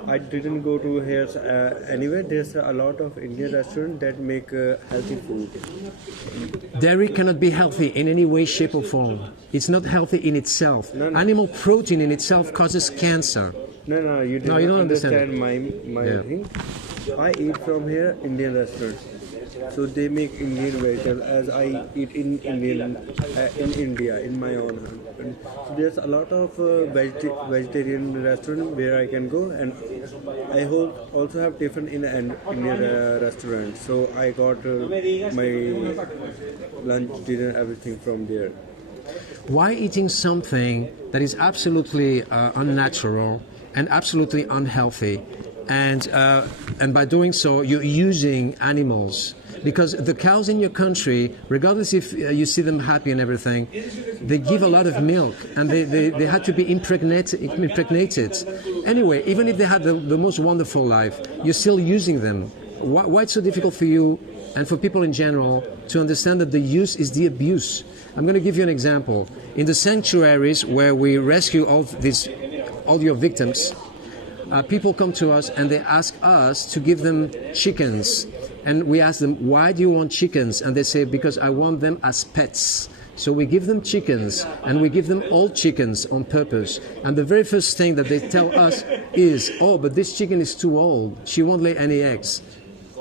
I didn't go to here anywhere. There's a lot of Indian restaurants that make healthy food. Dairy cannot be healthy in any way, shape or form. It's not healthy in itself. No. Animal protein in itself causes cancer. No, you No, you don't understand my Yeah. thing. I eat from here Indian restaurants. So they make Indian vegetable as I eat in India in my own home. So there's a lot of vegetarian restaurant where I can go, and I also have different Indian restaurants. So I got my lunch, dinner, everything from there. Why eating something that is absolutely unnatural and absolutely unhealthy, and by doing so you're using animals? Because the cows in your country, regardless if you see them happy and everything, they give a lot of milk, and they had to be impregnated. Anyway, even if they had the most wonderful life, you're still using them. Why it's so difficult for you and for people in general to understand that the use is the abuse? I'm going to give you an example. In the sanctuaries where we rescue all your victims, people come to us and they ask us to give them chickens. And we ask them, why do you want chickens? And they say, because I want them as pets. So we give them chickens, and we give them old chickens on purpose. And the very first thing that they tell us is, oh, but this chicken is too old. She won't lay any eggs.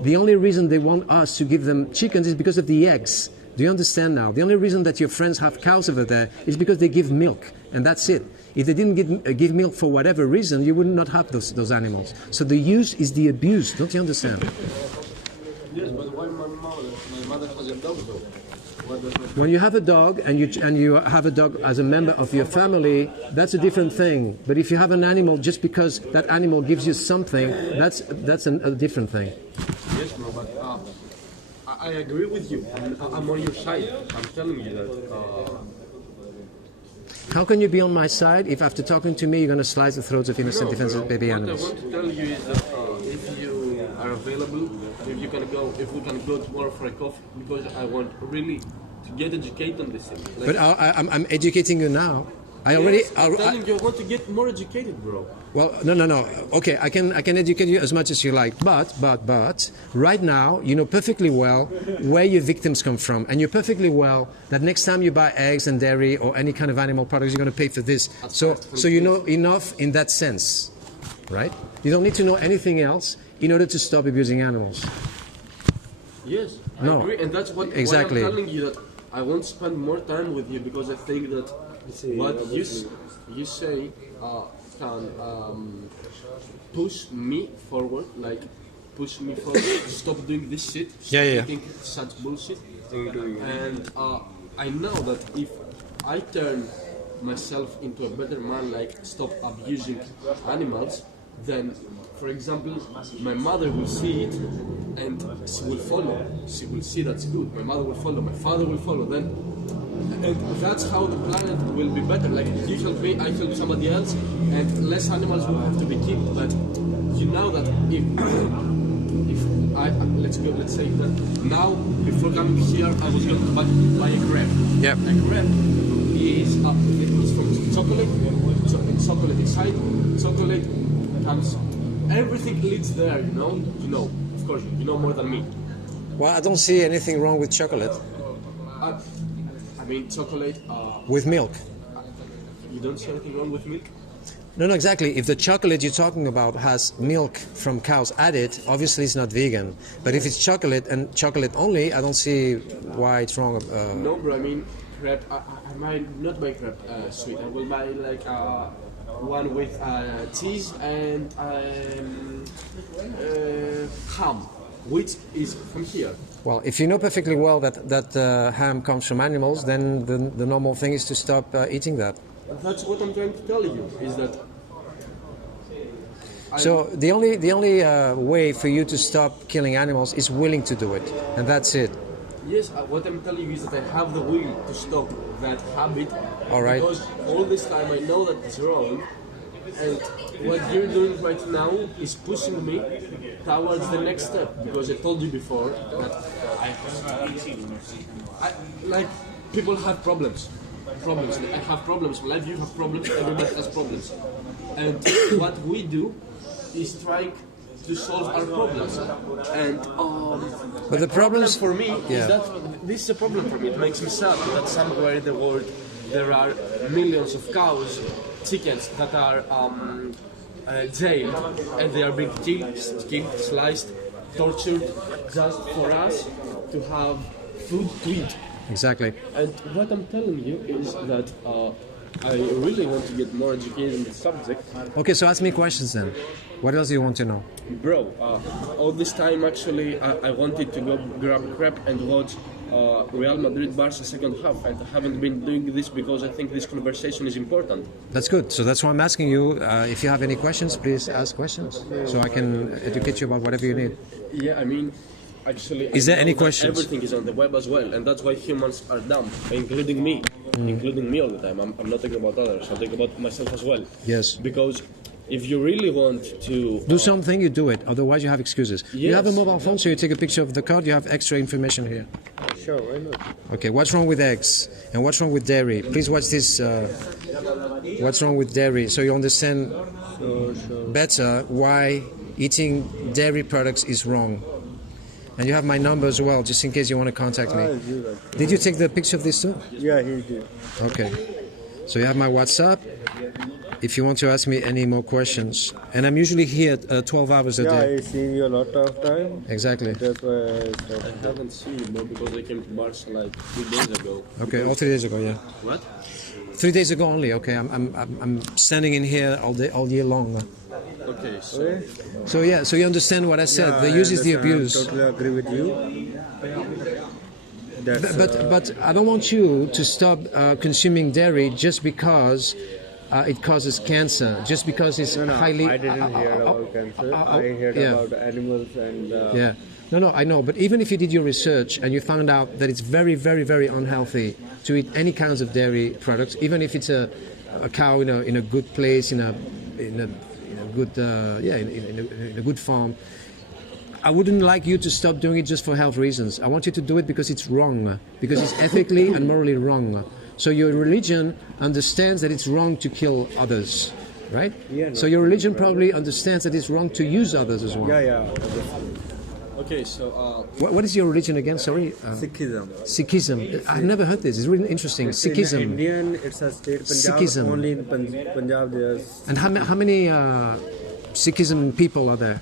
The only reason they want us to give them chickens is because of the eggs. Do you understand now? The only reason that your friends have cows over there is because they give milk, and that's it. If they didn't give milk for whatever reason, you would not have those animals. So the use is the abuse. Don't you understand? Yes, but why my mother has a dog though? When you have a dog and you have a dog as a member of your family, that's a different thing. But if you have an animal just because that animal gives you something, that's a different thing. Yes, bro, but I agree with you. I'm on your side. I'm telling you that. How can you be on my side if after talking to me you're going to slice the throats of innocent defenseless baby animals? What I want to tell you is that if you are available, if we can go tomorrow for a coffee, because I want really to get educated on this thing. Like, But I'm educating you now. I'm telling you, I want to get more educated, bro. Well, no. Okay, I can educate you as much as you like, but right now you know perfectly well where your victims come from, and you're perfectly well that next time you buy eggs and dairy or any kind of animal products, you're going to pay for this. So you know enough in that sense, right? You don't need to know anything else in order to stop abusing animals. Yes, I agree, and that's what exactly. Why I'm telling you that I won't spend more time with you, because I think that what you say can push me forward, to stop doing this shit, stop eating such bullshit. And I know that if I turn myself into a better man, like stop abusing animals, then, for example, my mother will see it and she will follow. She will see that's good. My mother will follow. My father will follow. Then, and that's how the planet will be better. Like, you help me, I help somebody else, and less animals will have to be killed. But you know that if I let's say that now before coming here, I was going to buy a crepe. Yeah. A crepe is from chocolate. Chocolate inside. Chocolate comes. Everything leads there, you know. Of course, you know more than me. Well, I don't see anything wrong with chocolate. I mean, chocolate. With milk. You don't see anything wrong with milk? No, exactly. If the chocolate you're talking about has milk from cows added, obviously it's not vegan. But if it's chocolate and chocolate only, I don't see why it's wrong. No, bro. I mean, crepe. I might not buy crepe sweet. I will buy like one with cheese and ham, which is from here. Well, if you know perfectly well that ham comes from animals, then the normal thing is to stop eating that. That's what I'm trying to tell you, is that... So the only way for you to stop killing animals is willing to do it, and that's it. Yes, what I'm telling you is that I have the will to stop that habit. All right. Because all this time I know that it's wrong, and what you're doing right now is pushing me towards the next step. Because I told you before that like, people have problems. I have problems. Like, you have problems. Everybody has problems. And what we do is trying to solve our problems. And but the problems for me is that this is a problem for me. It makes me sad that somewhere in the world there are millions of cows, chickens that are jailed, and they are being killed, sliced, tortured, just for us to have food to eat. Exactly. And what I'm telling you is that I really want to get more educated in the subject. Okay, so ask me questions then. What else do you want to know? Bro, all this time actually I wanted to go grab a crap and watch Real Madrid Barca second half, and I haven't been doing this because I think this conversation is important. That's good. So that's why I'm asking you. If you have any questions, please ask questions, so I can educate you about whatever you need. Yeah, I mean, actually, Is there I know any that questions? Everything is on the web as well, and that's why humans are dumb, including me. Including me all the time. I'm not talking about others, I'm talking about myself as well. Yes. Because if you really want to Do something, you do it. Otherwise, you have excuses. You have a Yes. mobile phone, so you take a picture of the card. You have extra information here. Sure, why not? Okay, what's wrong with eggs and what's wrong with dairy? Please watch this. What's wrong with dairy, so you understand better why eating dairy products is wrong. And you have my number as well, just in case you want to contact me. Did you take the picture of this too? Yeah, he did. Okay. So you have my WhatsApp. If you want to ask me any more questions, and I'm usually here 12 hours a Yeah, day. I see you a lot of time. Exactly. That's why I I stopped. haven't seen you, bro, because I came to Barca like 2 days ago. Okay, all 3 days ago, yeah. What? 3 days ago only. Okay, I'm standing in here all year long. Okay, so Okay? So yeah, so you understand what I said. Yeah, the I use is the understand. abuse. I totally agree with you. That's, But I don't want you to stop consuming dairy just because it causes cancer, just because it's no, highly. I didn't hear about cancer. I heard yeah. about animals and Yeah. No, I know. But even if you did your research and you found out that it's very, very, very unhealthy to eat any kinds of dairy products, even if it's a cow in a good place, in a good in a good farm, I wouldn't like you to stop doing it just for health reasons. I want you to do it because it's wrong, because it's ethically and morally wrong. So your religion understands that it's wrong to kill others, right? Yeah, no, so your religion probably understands that it's wrong to use others as well. yeah. okay, so What is your religion again? Sorry. Sikhism. Sikhism. I've never heard this. It's really interesting. In Sikhism. Indian, it's a state. Punjab, Sikhism. only in Punjab there's And how many Sikhism people are there?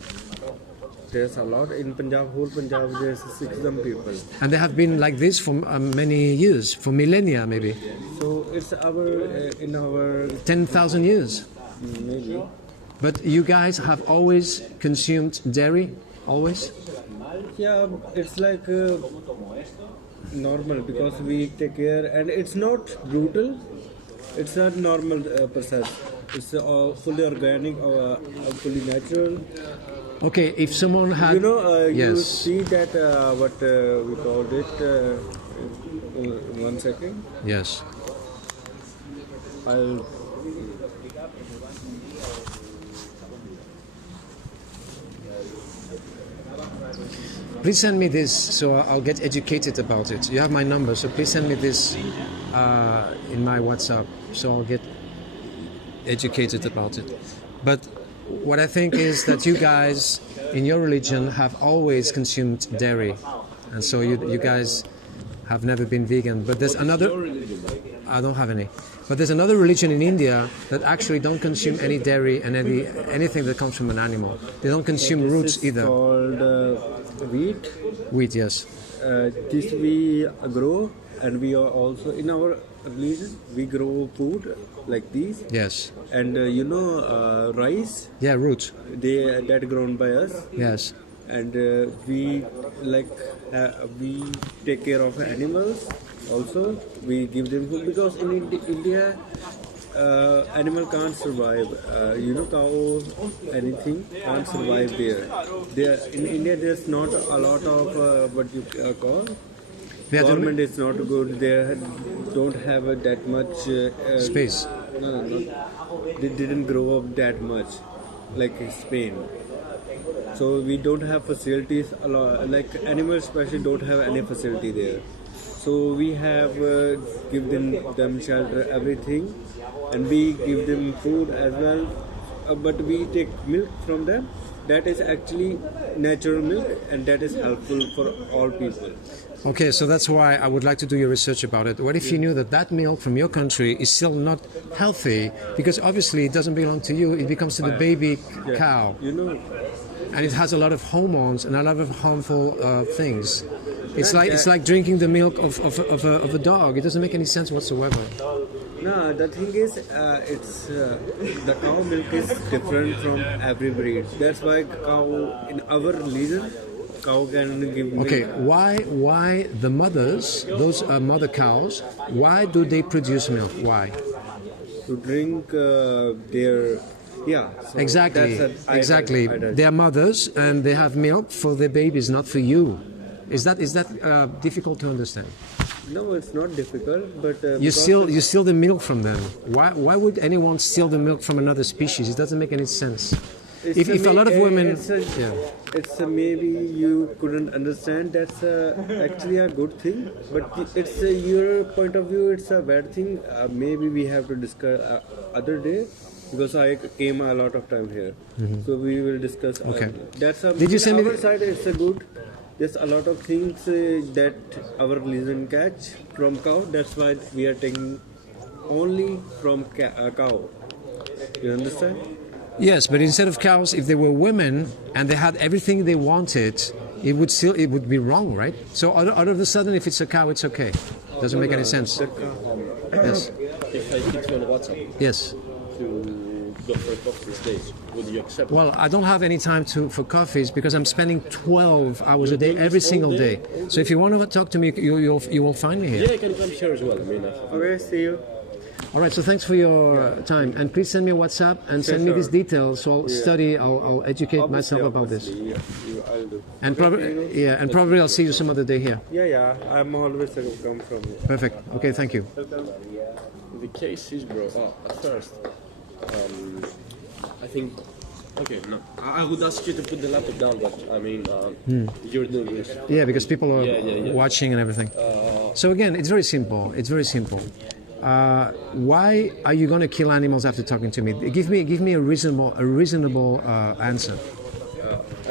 a lot. In Punjab, whole Punjab, there's Sikhism people. And they have been like this for many years, for millennia maybe, So it's in our 10,000 years. maybe. But you guys have always consumed dairy, always. Yeah, it's like normal because we take care, and it's not brutal. It's a normal process. It's fully organic or fully natural. Okay, if someone had, You know, you yes, see that what we called it. 1 second. yes. I'll. Please send me this so I'll get educated about it. You have my number, so please send me this in my WhatsApp so I'll get educated about it. But what I think is that you guys in your religion have always consumed dairy, and so you guys have never been vegan. But there's another. I don't have any. But there's another religion in India that actually don't consume any dairy and anything that comes from an animal. They don't consume roots This is either. called wheat. Wheat, yes. This we grow, and we are also in our religion we grow food like these, Yes. and rice. Yeah, roots. That grown by us, Yes. and we we take care of animals. Also, we give them food because in India, animal can't survive. Cow, anything can't survive there. In India, there's not a lot of what you call. They have to- Government is not good. They don't have that much Space. No. They didn't grow up that much, like Spain. So we don't have facilities a lot. Like animals, especially, don't have any facility there. So we have give them shelter, everything, and we give them food as well. But we take milk from them, that is actually natural milk, and that is helpful for all people. Okay, so that's why I would like to do your research about it. What if you knew that that milk from your country is still not healthy because obviously it doesn't belong to you, it becomes to the baby cow. You know, And it has a lot of hormones and a lot of harmful things. It's like drinking the milk of a dog. It doesn't make any sense whatsoever. no, the thing is, it's the cow milk is different from every breed. That's why cow in our religion, cow can give milk. Okay, why the mothers, those mother cows, why do they produce milk? Why? To drink their so Exactly, that's exactly. They are mothers and they have milk for their babies, not for you. Is that difficult to understand? No, it's not difficult, but You steal the milk from them. Why would anyone steal the milk from another species? It doesn't make any sense. If a lot of women, it's maybe you couldn't understand. That's actually a good thing, but it's your point of view. It's a bad thing. Maybe we have to discuss other day. Because I came a lot of time here, so we will discuss. Okay. That's a. Did you send me our side? It's a good. There's a lot of things that our religion catch from cow. That's why we are taking only from cow. You understand? yes, but instead of cows, if they were women and they had everything they wanted, it would be wrong, right? So out of a sudden, if it's a cow, it's okay. Doesn't make any sense. Yes. If I hit you on WhatsApp Yes. to go for a coffee these days, would you accept? Well, I don't have any time for coffees because I'm spending 12 hours a day every single day. So if you want to talk to me, you will find me here. Yeah, you can come here as well. I mean, Okay, see you. All right. So thanks for your time, and please send me a WhatsApp and send me these details. So I'll study. I'll educate myself about this. I'll do. And probably I'll see you some other day here. Yeah. I'm always come from here. Perfect. Okay. Thank you. the case is, bro. At first, I think. Okay, no. I would ask you to put the laptop down, but I mean, you're doing this. Yeah, because people are Yeah. watching and everything. So again, it's very simple. It's very simple. Why are you going to kill animals after talking to me? Give me a reasonable answer.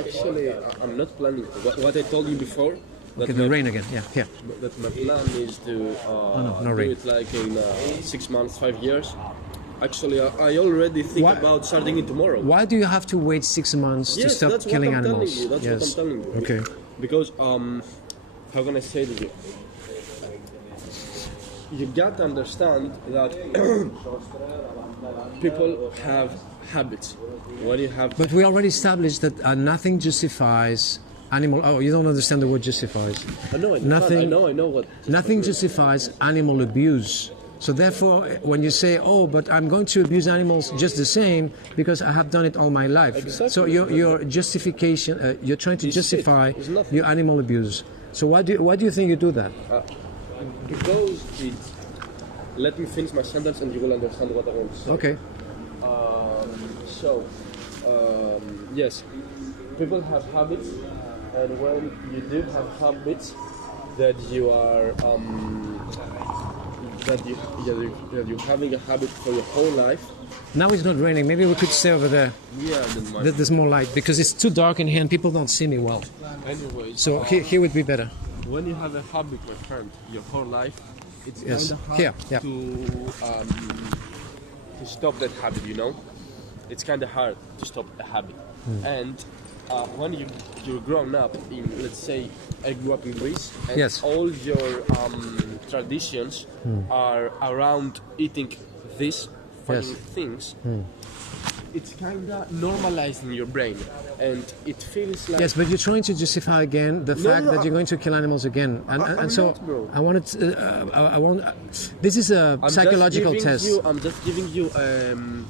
Actually, I'm not planning. What I told you before. Okay, the rain again. Yeah, here. That my plan is to no do rain. it like in 6 months, 5 years. Actually, I already think about starting it tomorrow. Why do you have to wait 6 months to stop that's killing what I'm animals? Telling you. That's what I'm telling you. Okay. Because how can I say to you? You got to understand that people have habits. When you have But we already established that nothing justifies animal. Oh, you don't understand the word justifies. I know, Nothing. I know what. Nothing justifies animal abuse. So therefore, when you say, "Oh, but I'm going to abuse animals just the same because I have done it all my life," Exactly. so your justification, you're trying to justify It's nothing. your animal abuse. So why do you think you do that? Because it's. Let me finish my sentence and you will understand what I want to say. Okay. Yes, people have habits, and when you do have habits that you are that you're having a habit for your whole life. Now it's not raining. Maybe we could stay over there. Yeah, then my There's more light because it's too dark in here and people don't see me well. anyways. So here would be better. When you have a habit, my friend, your whole life, it's Yes. kind of hard Here, yeah. to stop that habit. You know, it's kind of hard to stop a habit. And when you're grown up in, let's say, I grew up in Greece, and Yes. all your traditions are around eating these fucking things. It's kind of normalized in your brain, and it feels like Yes, but you're trying to justify again the fact that you're going to kill animals again, and I'm so not, bro. I wanted. I want. This is a I'm psychological just test. I'm just giving you.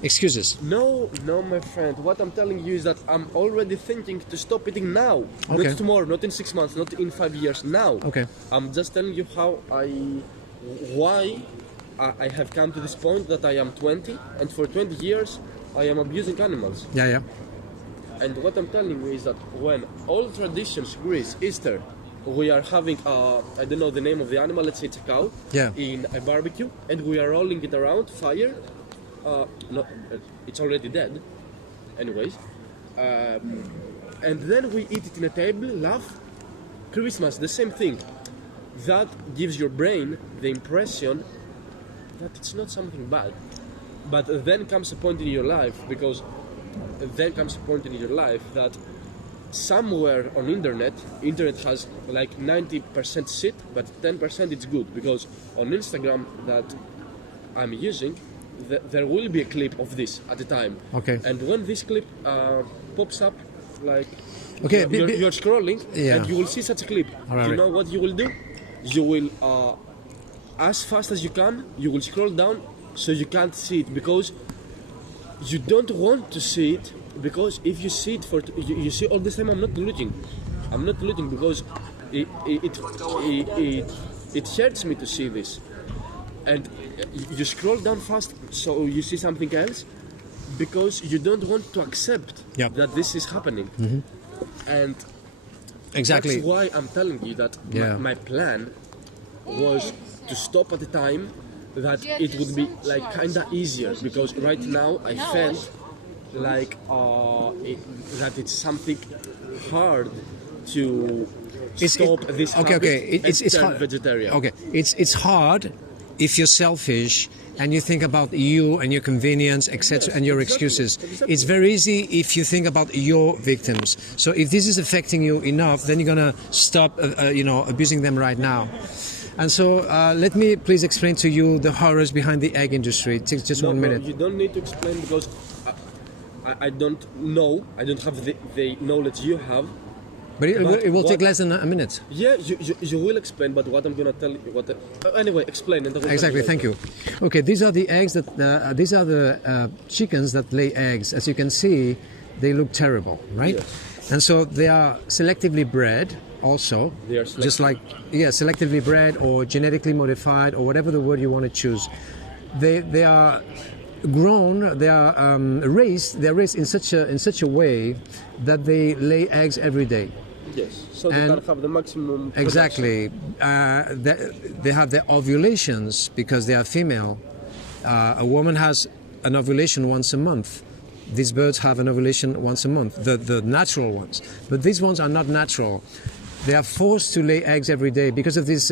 Excuses. No, my friend. What I'm telling you is that I'm already thinking to stop eating now. Okay. Not tomorrow, not in 6 months, not in 5 years. Now. Okay. I'm just telling you why I have come to this point that I am 20, and for 20 years I am abusing animals. Yeah. And what I'm telling you is that when all traditions, Greece, Easter, we are having, I don't know the name of the animal, let's say it's a cow, Yeah. in a barbecue, and we are rolling it around, fire, no, it's already dead, anyways. and then we eat it in a table, laugh. Christmas, the same thing. That gives your brain the impression that it's not something bad. But then comes a point in your life, that somewhere on internet has like 90% shit, but 10% it's good. Because on Instagram that I'm using, there will be a clip of this at a time. Okay. And when this clip pops up, like Okay, you're scrolling, Yeah. and you will see such a clip. Alright. You know what you will do? You will, as fast as you can, you will scroll down so you can't see it, because you don't want to see it. Because if you see it you see all this time, I'm not looting because it hurts me to see this. And you scroll down fast so you see something else, because you don't want to accept Yep. that this is happening. And exactly. that's why I'm telling you that Yeah. my plan was to stop at the time that it would be like kinda easier, because right now I felt like that it's something hard to stop this habit and turn hard. vegetarian. Okay, it's hard if you're selfish and you think about you and your convenience, etc., and your excuses. It's very easy if you think about your victims. So if this is affecting you enough, then you're gonna stop, abusing them right now. And so let me please explain to you the horrors behind the egg industry. It takes just 1 minute. No, you don't need to explain, because I don't know. I don't have the knowledge you have. But it will what- take less than a minute. Yeah, you will explain, but what I'm gonna tell you, anyway, explain. And Exactly, thank you. Okay, these are the eggs these are the chickens that lay eggs. As you can see, they look terrible, right? Yes. And so they are selectively bred also. They are just like, selectively bred or genetically modified, or whatever the word you want to choose. They are grown, they are raised in such a way that they lay eggs every day. Yes, so they And- can have the maximum. Exactly. They have their ovulations because they are female. A woman has an ovulation once a month. These birds have an ovulation once a month, the natural ones. But these ones are not natural. They are forced to lay eggs every day because of this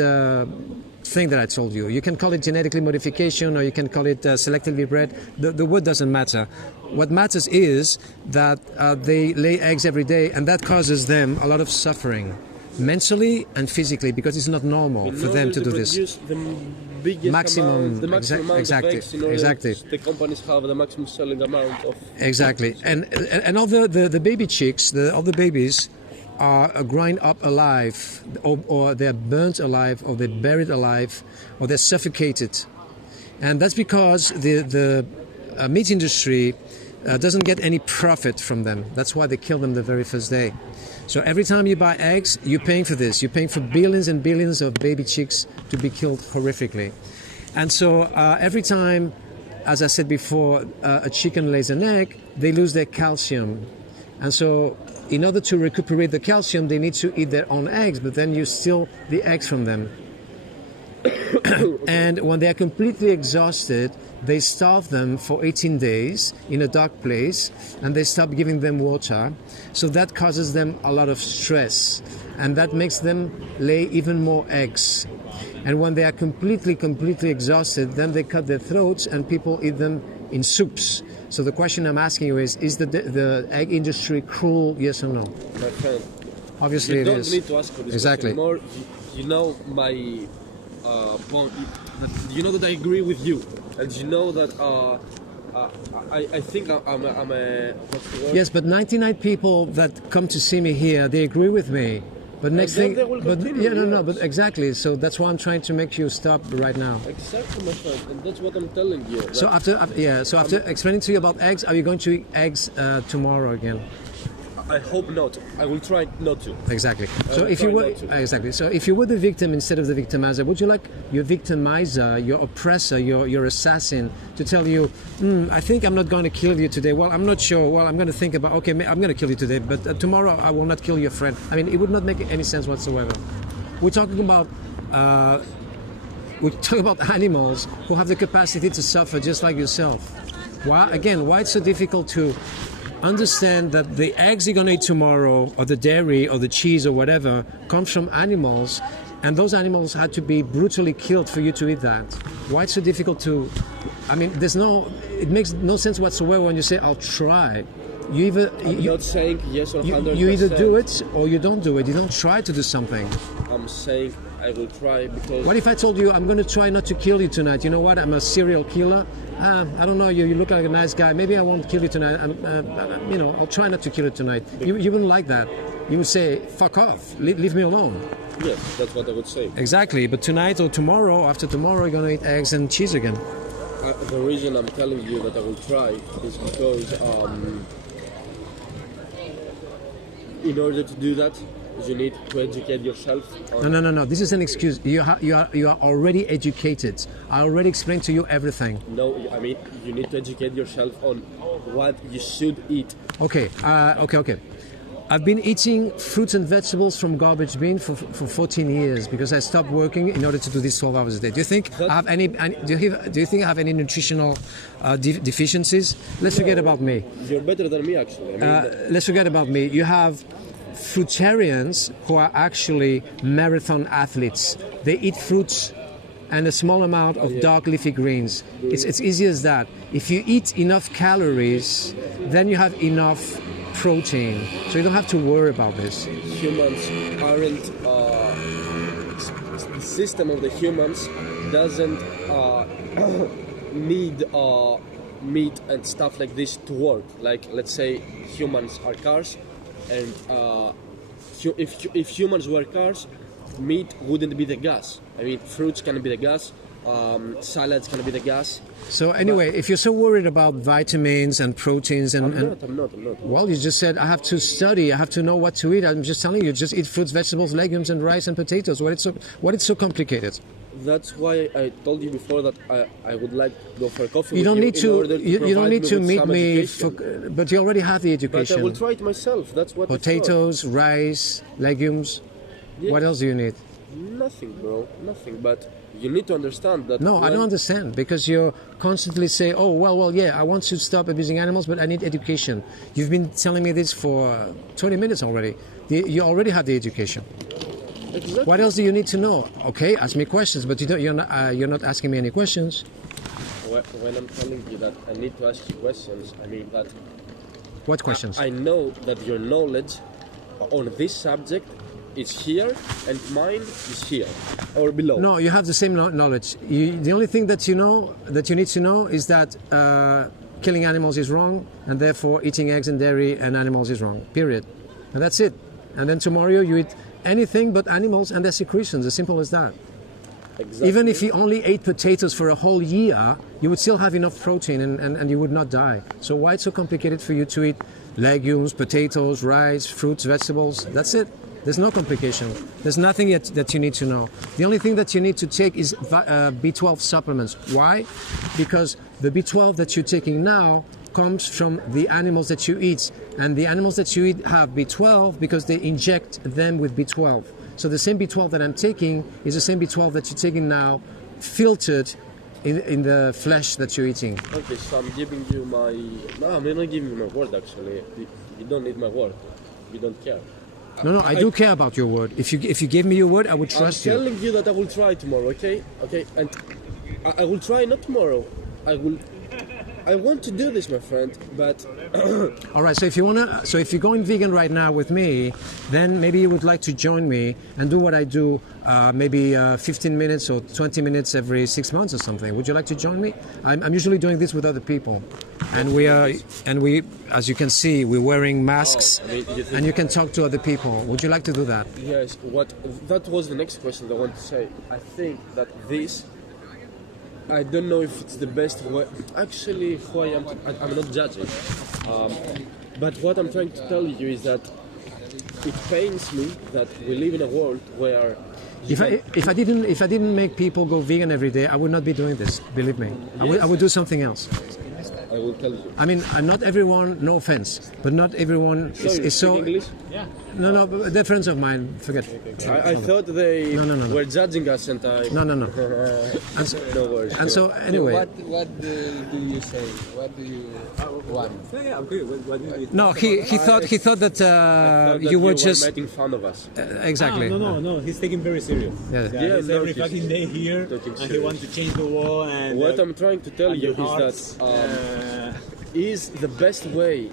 thing that I told you. You can call it genetically modification, or you can call it selectively bred. The word doesn't matter. What matters is that they lay eggs every day, and that causes them a lot of suffering, mentally and physically, because it's not normal for them to do this. The biggest Maximum, amount, the maximum amount exactly, of eggs in order exactly. The companies have the maximum selling amount of. Exactly, and all the baby chicks, all the babies, are grind up alive, or they're burnt alive, or they're buried alive, or they're suffocated, and that's because the meat industry doesn't get any profit from them. That's why they kill them the very first day. So every time you buy eggs, you're paying for this. You're paying for billions and billions of baby chicks to be killed horrifically. And so every time, as I said before, a chicken lays an egg, they lose their calcium. And so in order to recuperate the calcium, they need to eat their own eggs, but then you steal the eggs from them. And when they are completely exhausted, they starve them for 18 days in a dark place, and they stop giving them water. So that causes them a lot of stress, and that makes them lay even more eggs. And when they are completely exhausted, then they cut their throats, and people eat them in soups. So the question I'm asking you is the egg industry cruel, yes or no? My friend, Obviously you it don't is. need to ask for this Exactly. question more. You know my point. You know that I agree with you, and you know that I think I'm a what's the word? Yes, but 99 people that come to see me here, they agree with me. But next then thing, they will but continue, yes. but exactly. So that's why I'm trying to make you stop right now. Exactly, my friend, and that's what I'm telling you. So after explaining to you about eggs, are you going to eat eggs tomorrow again? I hope not. I will try not to. Exactly. So will if you try were not to. exactly, so if you were the victim instead of the victimizer, would you like your victimizer, your oppressor, your assassin to tell you, I think I'm not going to kill you today. Well, I'm not sure. Well, I'm going to think about. Okay, I'm going to kill you today, but tomorrow I will not kill your friend. I mean, it would not make any sense whatsoever. We're talking about. We talk about animals who have the capacity to suffer just like yourself. Why? Again, why it's so difficult to understand that the eggs you're going to eat tomorrow, or the dairy, or the cheese, or whatever, comes from animals, and those animals had to be brutally killed for you to eat that. Why it's so difficult to? I mean, it makes no sense whatsoever when you say I'll try. You either I'm not saying yes or 100%. you either do it or you don't do it. You don't try to do something. I'm saying I will try because. What if I told you I'm going to try not to kill you tonight? You know what? I'm a serial killer. I don't know. You look like a nice guy. Maybe I won't kill you tonight. I'll try not to kill you tonight. You wouldn't like that. You would say, "Fuck off. Leave me alone." Yes, that's what I would say. Exactly. But tonight or tomorrow, after tomorrow, you're going to eat eggs and cheese again. The reason I'm telling you that I will try is because in order to do that, you need to educate yourself. No. This is an excuse. You are already educated. I already explained to you everything. No, I mean you need to educate yourself on what you should eat. Okay. I've been eating fruits and vegetables from garbage bin for 14 years because I stopped working in order to do this 12 hours a day. Do you think I have any? Do you think I have any nutritional deficiencies? Let's forget about me. You're better than me, actually. Let's forget about me. You have fruitarians who are actually marathon athletes. They eat fruits and a small amount of dark leafy greens. It's easy as that. If you eat enough calories, then you have enough protein, so you don't have to worry about this. Humans aren't. The system of the humans doesn't need meat and stuff like this to work. Like, let's say humans are cars, and if humans were cars, meat wouldn't be the gas. I mean, fruits can be the gas. Salads can be the gas. So anyway, if you're so worried about vitamins and proteins I'm not. Well, you just said I have to study, I have to know what to eat. I'm just telling you, just eat fruits, vegetables, legumes, and rice and potatoes. What is so complicated? That's why I told you before that I would like to go for a coffee. You don't with need you to. You don't need to meet me, but you already have the But education. I will try it myself. That's what. Potatoes, rice, legumes. Yes. What else do you need? Nothing, bro. Nothing. But you need to understand that. No, I don't understand, because you constantly say, oh, well, yeah, I want to stop abusing animals, but I need education. You've been telling me this for 20 minutes already. You already have the education. Exactly. What else do you need to know? Okay, ask me questions, but you're not asking me any questions. When I'm telling you that I need to ask you questions, I mean that. What questions? I know that your knowledge on this subject is here and mine is here or below. No, you have the same knowledge. The only thing that you need to know is that killing animals is wrong, and therefore eating eggs and dairy and animals is wrong. Period. And that's it. And then tomorrow you eat anything but animals and their secretions. As simple as that. Exactly. Even if you only ate potatoes for a whole year, you would still have enough protein and you would not die. So why it's so complicated for you to eat legumes, potatoes, rice, fruits, vegetables? That's it. There's no complication. There's nothing yet that you need to know. The only thing that you need to take is B12 supplements. Why? Because the B12 that you're taking now comes from the animals that you eat. And the animals that you eat have B12 because they inject them with B12. So the same B12 that I'm taking is the same B12 that you're taking now, filtered in the flesh that you're eating. Okay, so I'm giving you my... No, I'm not giving you my word, actually. You don't need my word. You don't care. No, I do care about your word. If you gave me your word, I would trust you. I'm telling you that I will try tomorrow, okay? Okay, and I will try not tomorrow. I want to do this, my friend, but... All right, so if you're going vegan right now with me, then maybe you would like to join me and do what I do, maybe 15 minutes or 20 minutes every 6 months or something. Would you like to join me? I'm usually doing this with other people, and we, as you can see, we're wearing masks, and you can talk to other people. Would you like to do that? Yes. That was the next question that I want to say. I think that this. I don't know if it's the best way. Actually, who I am, I'm not judging. But what I'm trying to tell you is that it pains me that we live in a world where. If I didn't make people go vegan every day, I would not be doing this. Believe me, Yes. I would do something else. I will tell you. I mean, not everyone, no offense, but not everyone is so. English? No, but they're friends of mine. Forget. I thought they No. were judging us, and I. No. And so, No worries. and so anyway. What do you say? What do you want? Yeah, I'm good. What do you No, he thought that Thought that you were just making fun of us. exactly. No. He's taking very serious. Yeah. Yeah, he's no, every he's fucking day here, taking and he serious. wants to change the world. And What I'm trying to tell and you the is hearts, that is the best way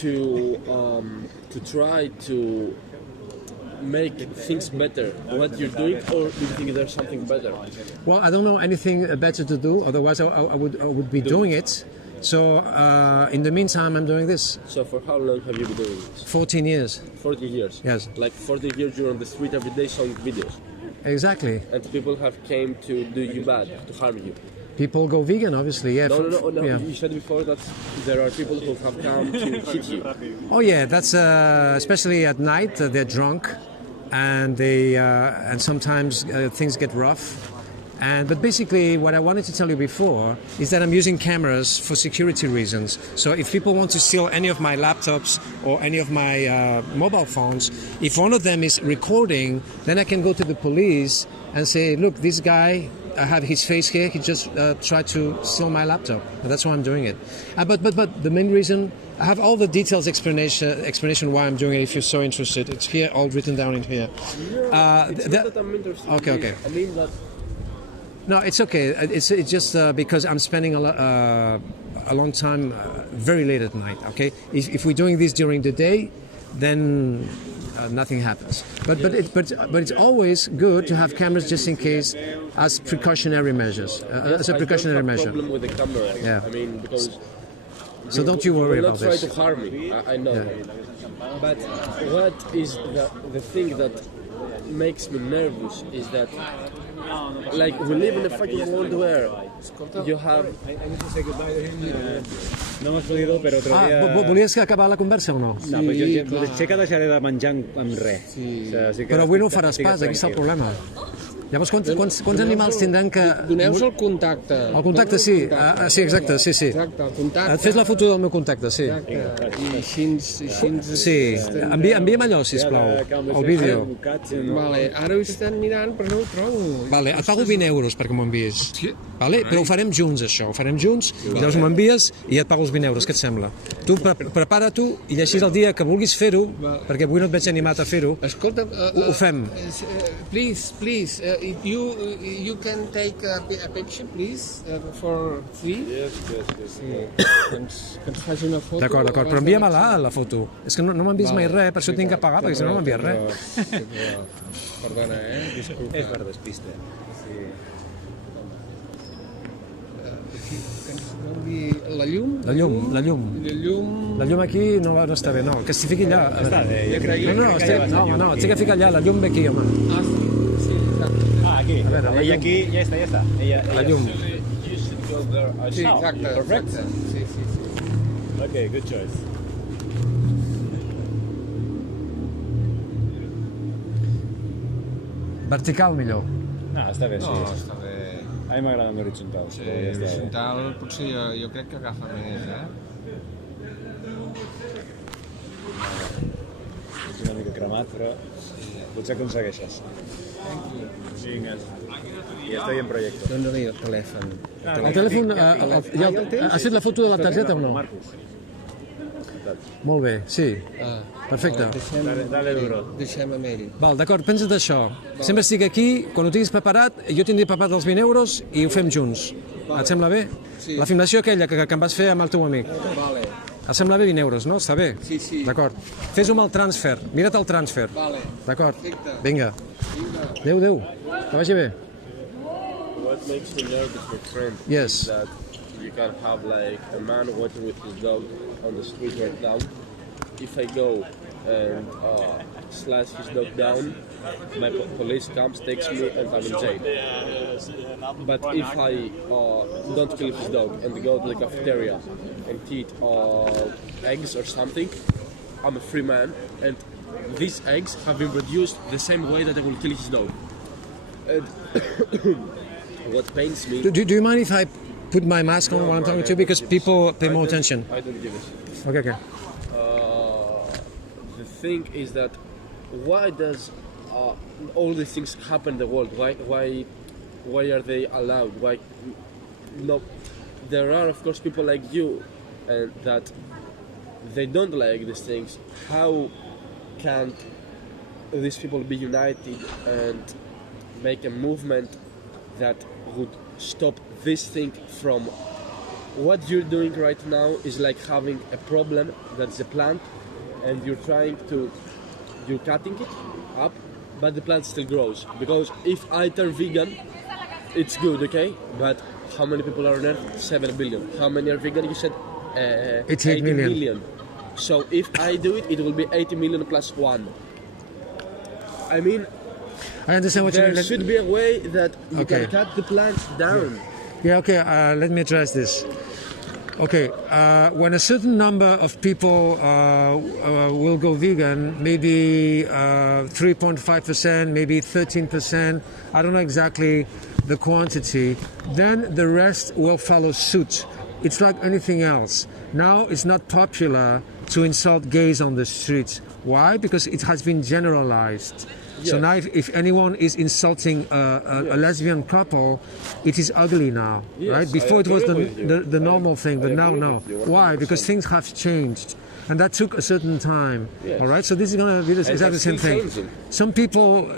to try to make things better. What you're doing, or do you think there's something better? Well, I don't know anything better to do. Otherwise, I would be doing it. So in the meantime, I'm doing this. So for how long have you been doing this? 14 years. 40 years. Yes. Like 40 years you're on the street every day showing videos, Exactly. and people have came to do you bad, to harm you. People go vegan, obviously. Yeah. No. Yeah. You said before that there are people who have come to hit you. Oh yeah, that's especially at night. They're drunk, and they and sometimes things get rough. But basically, what I wanted to tell you before is that I'm using cameras for security reasons. So if people want to steal any of my laptops or any of my mobile phones, if one of them is recording, then I can go to the police and say, look, this guy, I have his face here, he just tried to steal my laptop. And that's why I'm doing it. But the main reason, I have all the details explanation why I'm doing it if you're so interested. It's here, all written down in here. It's not that I'm interested. Okay. I mean that. No, it's okay. It's just because I'm spending a long time very late at night. Okay, if we're doing this during the day, then nothing happens. But it's always good to have cameras just in case, as precautionary measures. As a precautionary I measure. don't have a problem with the camera. Yeah. I mean because. So don't you worry will about not this. try to harm me. I know. Yeah. But what is the thing that makes me nervous is that, like, we live in a fucking world where you have. I need to say goodbye to him. No hemos podido, però otro dia... Volies acabar la conversa o no? No, però jo potser que deixaré de menjar amb res. Sí. O sigui, sí que Però avui no ho estic- faràs estic pas, aquí està el tranquil. problema. Llavors, quants animals tindran que... Doneu-vos el contacte. El contacte, sí. Sí, exacte, sí. Exacte, el contacte. Et fes la foto del meu contacte, sí. Exacte. I així... Sí, envia'm allò, sisplau, el vídeo. Vale, ara ho estan mirant, però no ho trobo. Vale, et pago 20 euros perquè m'ho envies. Vale? Però ho farem junts, això. Ho farem junts, llavors m'ho envies i et pago els 20 euros. Què et sembla? Tu prepara-t'ho i així el dia que vulguis fer-ho, perquè avui no et veig animat a fer-ho, Escolta, ho fem. please, if you can take a picture, please, for free. Yes. Doncs que ens faci una foto. D'acord, però envia-me-la, la foto. És que no m'envies mai res, per això tinc que pagar, perquè si no no m'envies res. Perdona, disculpa. És per despiste. Sí. Que ens doni la llum. La llum. La llum... La llum aquí no està bé, no, que s'hi fiqui allà. Està bé, jo crec No, estic a ficar allà, la llum ve aquí, home. Ah, sí, exacte. Ah, aquí. A veure, la Ella llum. aquí, ja està. La llum. Sí, exacte. Perfecte. Sí. Okay, good choice. Vertical millor. No, està bé, sí. No, està bé. A mi m'agrada amb l'horitzontal. Sí, però ja està bé. horitzontal potser jo crec que agafa més, És una mica cremat, però potser aconsegueixes. Vinga. I estoy en proyecto. Dóna-li el telèfon. El telèfon, has fet la foto de la targeta o no? Marcus. Molt bé, sí. Perfecte. Dale duro. Deixem amb ell. Val, d'acord, pensa't això. Sempre estic aquí, quan ho tinguis preparat, jo tindré preparat els 20 euros i ho fem junts. Et sembla bé? Sí. La filmació aquella que em vas fer amb el teu amic. Vale. Et sembla bé 20 euros, no? Està bé? Sí. D'acord. Fes-ho amb el transfer. Mira't el transfer. Vale. D'acord. Perfecte. Vinga. Adéu. Que vagi bé. What makes me nervous, my friend, Yes. is that you can have like a man walking with his dog on the street right now. If I go and slash his dog down, my police comes, takes me, and I'm in jail. But if I don't kill his dog and go to the cafeteria and eat eggs or something, I'm a free man, and these eggs have been produced the same way that I will kill his dog. And what pains me... Do you mind if I put my mask on while I'm talking to you because people pay more attention. I don't give a shit. Okay, okay. The thing is that why does all these things happen in the world? Why are they allowed? Why no? There are of course people like you, and that they don't like these things. How can these people be united and make a movement that would stop this thing from what you're doing right now is like having a problem that's a plant and you're cutting it up, but the plant still grows. Because if I turn vegan, it's good, okay? But how many people are on Earth? 7 billion. How many are vegan? You said 88 million. So if I do it, it will be 80 million plus 1. I mean, I understand what you mean. there should be a way that you Okay. can cut the plants down. Yeah, okay, let me address this. Okay, when a certain number of people will go vegan, maybe 3.5%, maybe 13%, I don't know exactly the quantity, then the rest will follow suit. It's like anything else. Now it's not popular to insult gays on the streets. Why? Because it has been generalized. So Yes. now if anyone is insulting a lesbian couple, it is ugly now, Yes, right? I Before it was agree with you. the normal thing, but now agree no. with you Why? 100%. Because things have changed. And that took a certain time. Yes. All right, so this is going to be And exactly the that's same still thing. changing. Some people,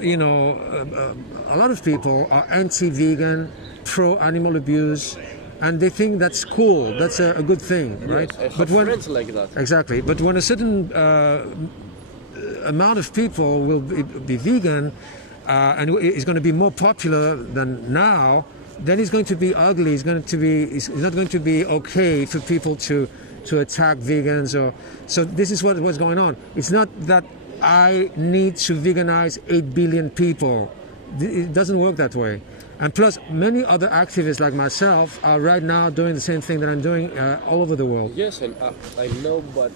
a lot of people are anti-vegan, pro-animal abuse, and they think that's cool. That's a good thing, right? Yes, I have friends like that. Exactly, but when a certain amount of people will be vegan and is going to be more popular than now, then it's going to be ugly. It's not going to be okay for people to attack vegans. So this is what's going on. It's not that I need to veganize 8 billion people. It doesn't work that way. And plus, many other activists like myself are right now doing the same thing that I'm doing all over the world. Yes, and I know, but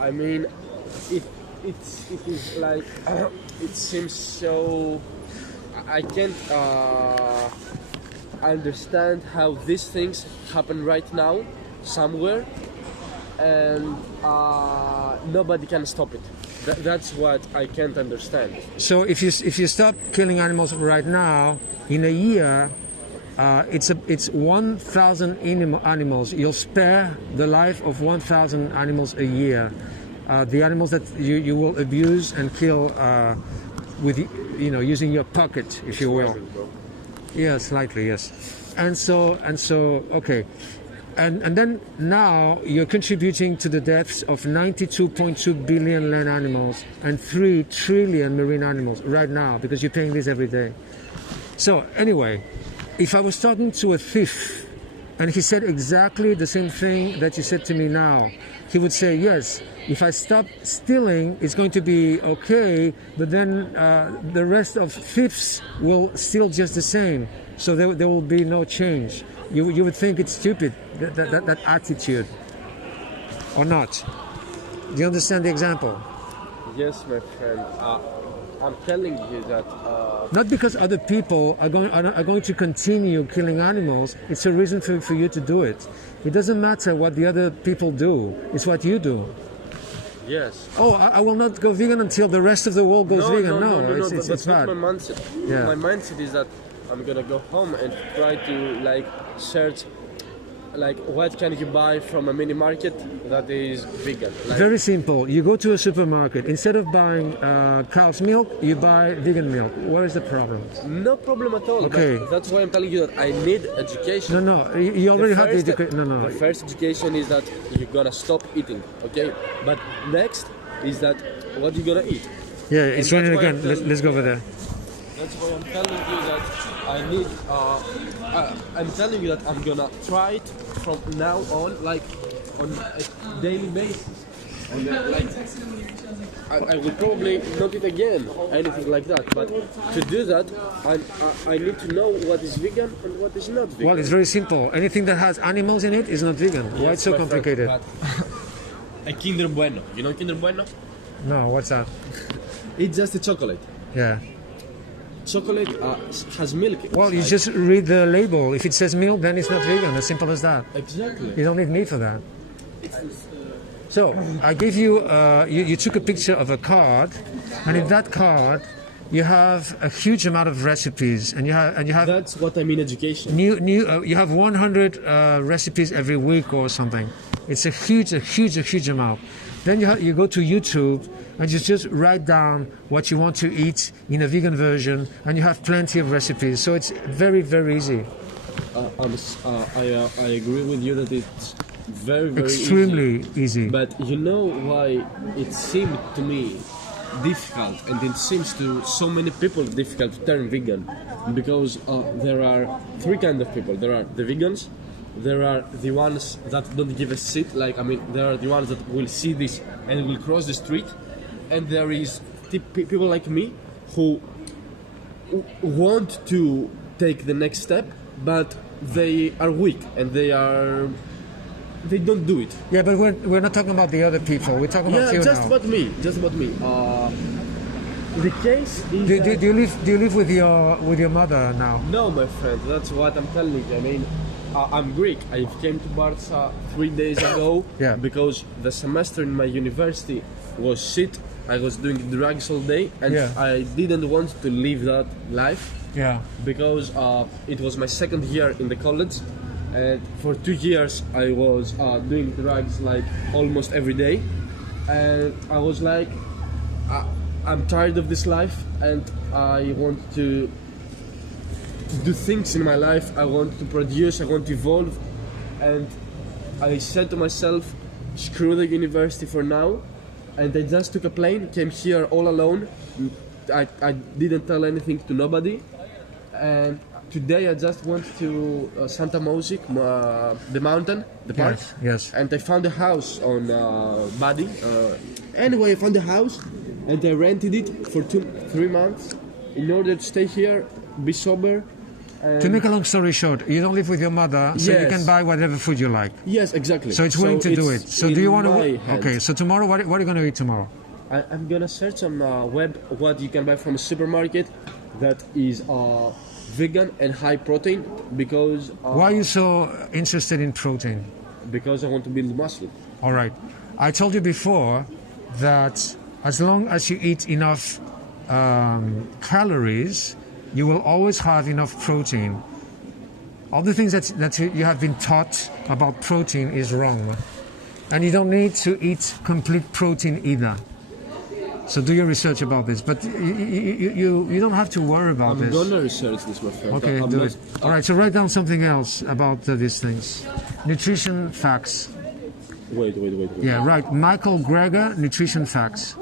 I mean, it is like it seems so. I can't understand how these things happen right now somewhere, and nobody can stop it. That's what I can't understand. So if you stop killing animals right now, in a year, it's 1,000 animals. You'll spare the life of 1,000 animals a year. The animals that you will abuse and kill with using your pocket, if you will. Yeah, slightly, yes. And so okay. And then now you're contributing to the deaths of 92.2 billion land animals and 3 trillion marine animals right now because you're paying this every day. So anyway, if I was talking to a thief and he said exactly the same thing that you said to me now, he would say, yes, if I stop stealing, it's going to be okay, but then the rest of thieves will steal just the same. So there will be no change. You would think it's stupid, that attitude, or not? Do you understand the example? Yes, my friend. I'm telling you that. Not because other people are going to continue killing animals. It's a reason for you to do it. It doesn't matter what the other people do. It's what you do. Yes. Oh, I will not go vegan until the rest of the world goes vegan. No, that's it's bad. not my mindset. Yeah. My mindset is that I'm gonna go home and try to search what can you buy from a mini market that is vegan. Very simple. You go to a supermarket. Instead of buying cow's milk, you buy vegan milk. Where is the problem? No problem at all. Okay. But that's why I'm telling you that I need education. No. You already have the education. No. The first education is that you're gonna stop eating. Okay. But next is that what you're gonna eat. Yeah, it's And raining that's why again. I'm telling Let's go over there. That's why I'm telling you that I need. I'm telling you that I'm gonna try it from now on, on a daily basis. And I will probably not eat again, anything like that. But to do that, I need to know what is vegan and what is not vegan. Well, it's very simple. Anything that has animals in it is not vegan. Why it's so my friend, complicated? but a Kinder Bueno. You know Kinder Bueno? No, what's that? It's just a chocolate. Yeah. chocolate has milk. Well, you inside. just read the label. If it says milk, then it's not vegan. As simple as that. Exactly. You don't need meat for that. So I gave you, you took a picture of a card, and in that card you have a huge amount of recipes, and you have That's what I mean, education. you have 100 recipes every week or something. It's a huge amount. Then you go to YouTube and you just write down what you want to eat in a vegan version, and you have plenty of recipes. So it's very easy. I agree with you that it's very Extremely easy. But you know why it seemed to me difficult, and it seems to so many people difficult to turn vegan? Because there are three kinds of people. There are the vegans, there are the ones that don't give a shit, like, I mean, there are the ones that will see this and will cross the street, and there is people like me who want to take the next step, but they are weak and they don't do it. Yeah, but we're not talking about the other people. We're talking about you just now. about me. The case is Do you live with your mother now? no, my friend. That's what I'm telling you. I mean, I'm Greek. I came to Barca 3 days ago Yeah. because the semester in my university was shit. I was doing drugs all day, and Yeah. I didn't want to live that life Yeah. because it was my second year in the college, and for 2 years I was doing drugs like almost every day, and I was like, I'm tired of this life, and I want to do things in my life. I want to produce, I want to evolve, and I said to myself, screw the university for now, and I just took a plane, came here all alone. I didn't tell anything to nobody, and today I just went to Santa Mosic, the mountain, the park. Yes. And I found a house on Badi. Anyway, I found a house and I rented it for 3 months in order to stay here, be sober. To make a long story short, you don't live with your mother, so you Yes. can buy whatever food you like. Yes, exactly. So it's willing to do it. So do you want to? to? Okay. So tomorrow, what are you going to eat tomorrow? I'm gonna search on web what you can buy from a supermarket that is vegan and high protein because Why are you so interested in protein? because I want to build muscle. All right. I told you before that as long as you eat enough calories, you will always have enough protein. All the things that you have been taught about protein is wrong. And you don't need to eat complete protein either. So do your research about this. But you don't have to worry about I'm this. gonna research this, my friend. Okay, I'm do not- it. All right, so write down something else about these things. Nutrition facts. Wait. Yeah, right. Michael Greger, nutrition facts.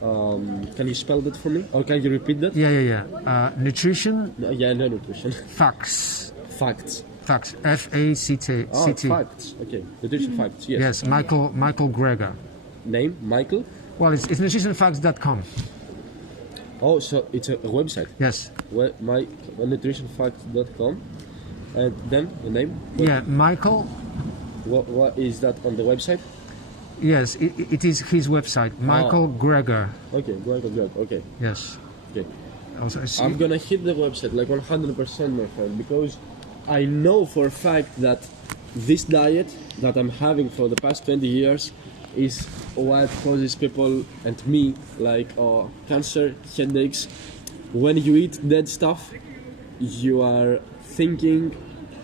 Can you spell that for me? Or can you repeat that? Yeah. Nutrition No, yeah, no nutrition. facts. Facts. Facts. F-A-C-T. Oh, facts. Okay, nutrition facts. Yes. Yes, Michael Greger. Name Michael. Well, it's nutritionfacts.com. Oh, so it's a website. Yes. Nutritionfacts.com. And then the name. Yeah, Michael. What is that on the website? Yes, it is his website. Michael Greger. Okay, good. Okay. Yes. Okay. Also, I'm gonna hit the website like 100%, my friend, because I know for a fact that this diet that I'm having for the past 20 years is what causes people and me like cancer, headaches. When you eat dead stuff, you are thinking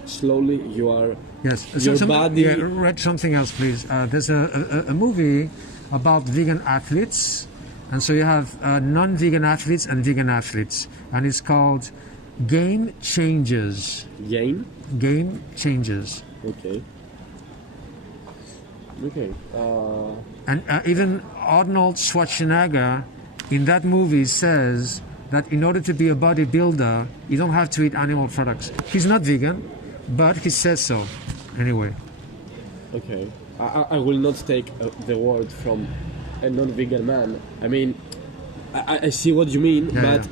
slowly. You are yes. your body. Yeah, read something else, please. There's a movie about vegan athletes, and so you have non-vegan athletes and vegan athletes, and it's called Game Changers. Game Changers. Okay. And even Arnold Schwarzenegger in that movie says that in order to be a bodybuilder, you don't have to eat animal products. He's not vegan, but he says so. Anyway. Okay. I will not take the word from a non-vegan man. I mean, I see what you mean, Yeah, but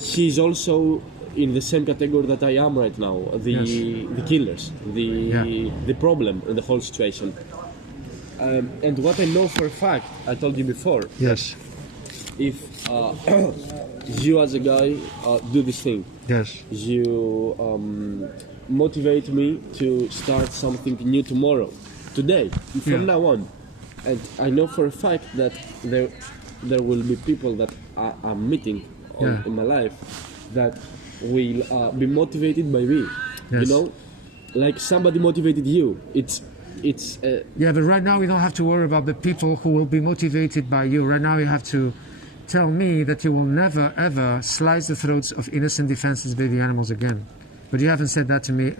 he's also in the same category that I am right now. The killers, the problem in the whole situation. And what I know for a fact, I told you before, Yes. if you as a guy do this thing, Yes. you motivate me to start something new tomorrow, today, from now on. And I know for a fact that there will be people that I'm meeting in my life that will be motivated by me. Yes. You know, like somebody motivated you. It's Yeah, but right now we don't have to worry about the people who will be motivated by you. Right now you have to tell me that you will never ever slice the throats of innocent defenseless baby animals again. But you haven't said that to me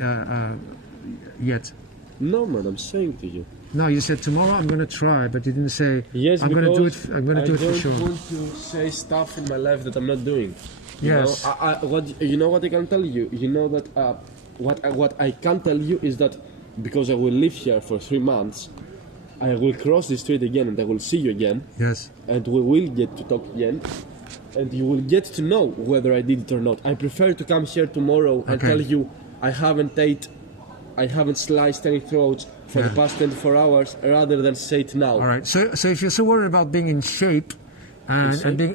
yet. no, man. I'm saying to you. No, you said tomorrow I'm going to try, but you didn't say Yes, I'm going to do it. because I'm going to do it for sure. I don't want to say stuff in my life that I'm not doing. You Yes. know, you know what I can tell you. You know that what I can tell you is that because I will live here for 3 months, I will cross the street again and I will see you again, Yes. and we will get to talk again, and you will get to know whether I did it or not. I prefer to come here tomorrow and Okay. tell you I haven't sliced any throats for the past 24 hours, rather than say it now. All right. So if you're so worried about being in shape and being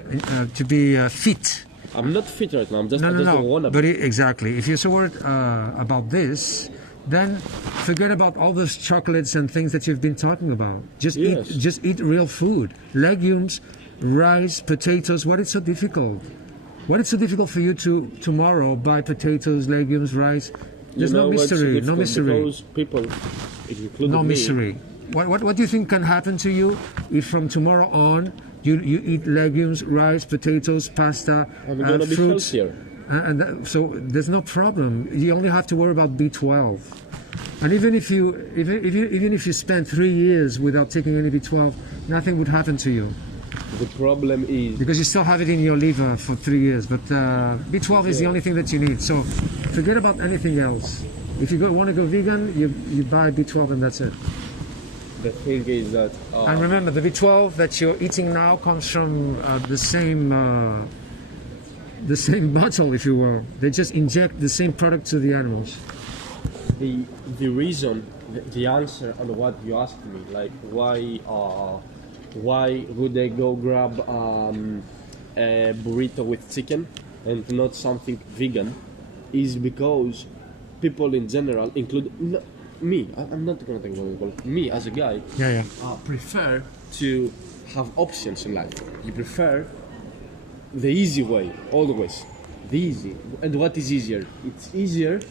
to be fit. I'm not fit right now. I just No. don't want to But be. exactly. If you're so worried about this, then forget about all those chocolates and things that you've been talking about. Just Yes. eat real food, legumes, rice, potatoes. What is so difficult? What is so difficult for you to tomorrow buy potatoes, legumes, rice? There's You no know what's mystery. No difficult? mystery. Because people, including No me, mystery. What do you think can happen to you if from tomorrow on you eat legumes, rice, potatoes, pasta, I'm gonna be fruits? healthier. So there's no problem. You only have to worry about B12. And even if you spend 3 years without taking any B12, nothing would happen to you The problem is because you still have it in your liver for 3 years. But B12 is the only thing that you need. So forget about anything else. If you want to go vegan, you buy B12 and that's it. the thing is that And remember, the B12 that you're eating now comes from the same bottle, if you will. They just inject the same product to the animals. the reason, the answer on what you asked me, like why would they go grab a burrito with chicken and not something vegan, is because people in general, including me, I'm not gonna think about it, me as a guy, Yeah. prefer to have options in life. You prefer the easy way, always. The easy. And what is easier? It's easier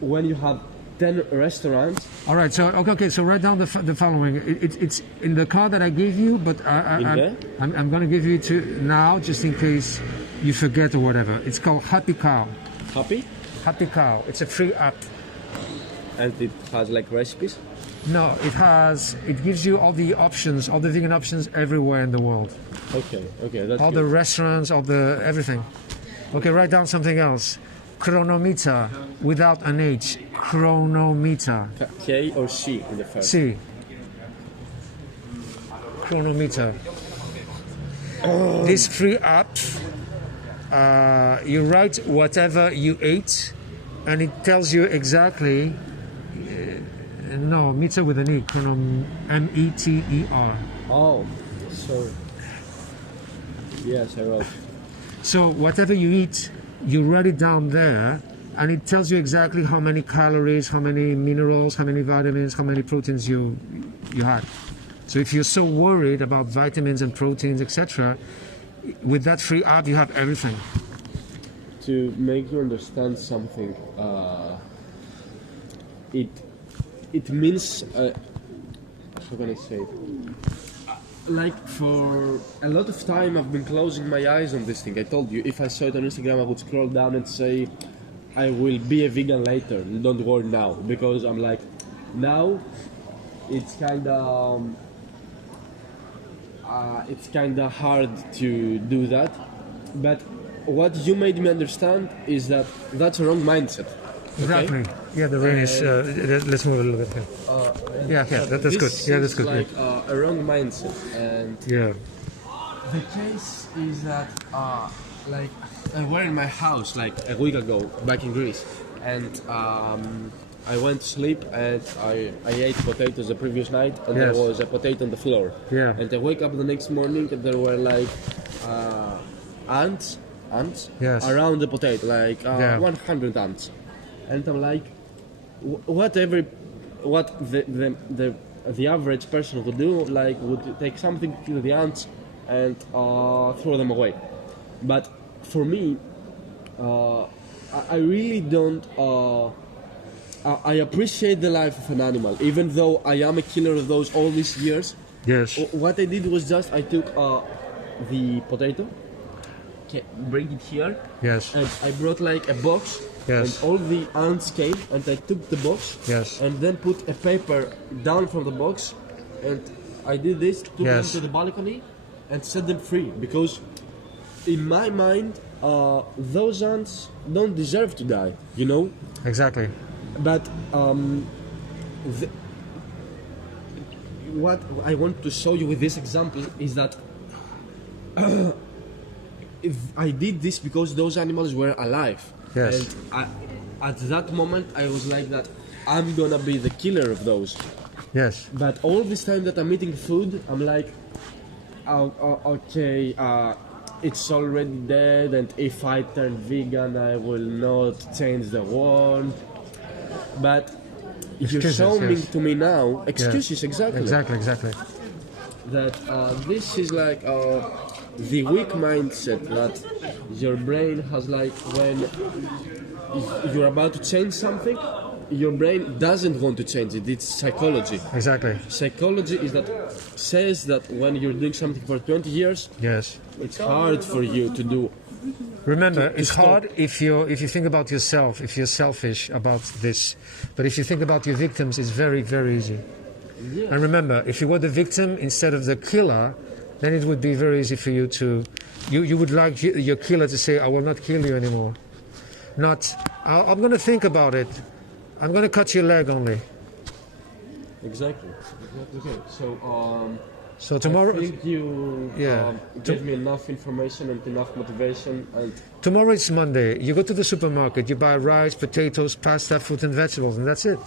when you have 10 restaurants. All right. So okay. So write down the following. It's in the card that I gave you, but I'm going to give you to now just in case you forget or whatever. It's called Happy Cow. Happy? Happy Cow. It's a free app. And it has like recipes. No, it gives you all the options, all the vegan options everywhere in the world. Okay, that's All good. the restaurants, all the everything. Okay, write down something else. Chronometer without an H. Chronometer. K or C in the first. C. Chronometer. This free app, you write whatever you ate, and it tells you exactly. No, meter with an E. METER. Oh, so yes, I wrote. So whatever you eat, you write it down there, and it tells you exactly how many calories, how many minerals, how many vitamins, how many proteins you had. So if you're so worried about vitamins and proteins, etc., with that free app, you have everything. To make you understand something, it means how can I say it? Like for a lot of time I've been closing my eyes on this thing. I told you, if I saw it on Instagram I would scroll down and say I will be a vegan later, don't worry now, because I'm like, now it's kinda hard to do that. But what you made me understand is that that's a wrong mindset. Exactly. Yeah, the rain is. Let's move a little bit here. That's good. Yeah, that's good. Like a wrong mindset, and Yeah. the case is that like I were in my house like a week ago back in Greece, and I went to sleep and I ate potatoes the previous night, and Yes. there was a potato on the floor. Yeah. And I wake up the next morning and there were like ants Yes. around the potato, like Yeah. 100 ants. And I'm like, what the average person would do, like would take something to kill the ants and throw them away. But for me, I really don't. I appreciate the life of an animal, even though I am a killer of those all these years. Yes. What I did was just I took the potato, bring it here, Yes. and I brought like a box. Yes. And all the ants came, and I took the box. Yes. And then put a paper down from the box, and I did this, took Yes. them to the balcony, and set them free. Because in my mind, those ants don't deserve to die, you know. Exactly. But what I want to show you with this example is that if I did this because those animals were alive. Yes. And at that moment, I was like that. I'm gonna be the killer of those. Yes. But all this time that I'm eating food, I'm like, okay, it's already dead, and if I turn vegan, I will not change the world. But you're Excuses, showing yes. to me now excuses, exactly. Exactly. That this is like the weak mindset that your brain has, like when you're about to change something, your brain doesn't want to change it. It's psychology. Exactly. Psychology is that says that when you're doing something for 20 years, Yes. it's hard for you to do. Remember, to it's stop. hard if you think about yourself, if you're selfish about this. But if you think about your victims, it's very, very easy. Yeah. And remember, if you were the victim instead of the killer, then it would be very easy for you to... You would like your killer to say, I will not kill you anymore. Not, I'm going to think about it. I'm going to cut your leg only. Exactly. Okay. So tomorrow... I think you Yeah. gave me enough information and enough motivation, and Tomorrow it's Monday. You go to the supermarket, you buy rice, potatoes, pasta, fruit and vegetables, and that's it.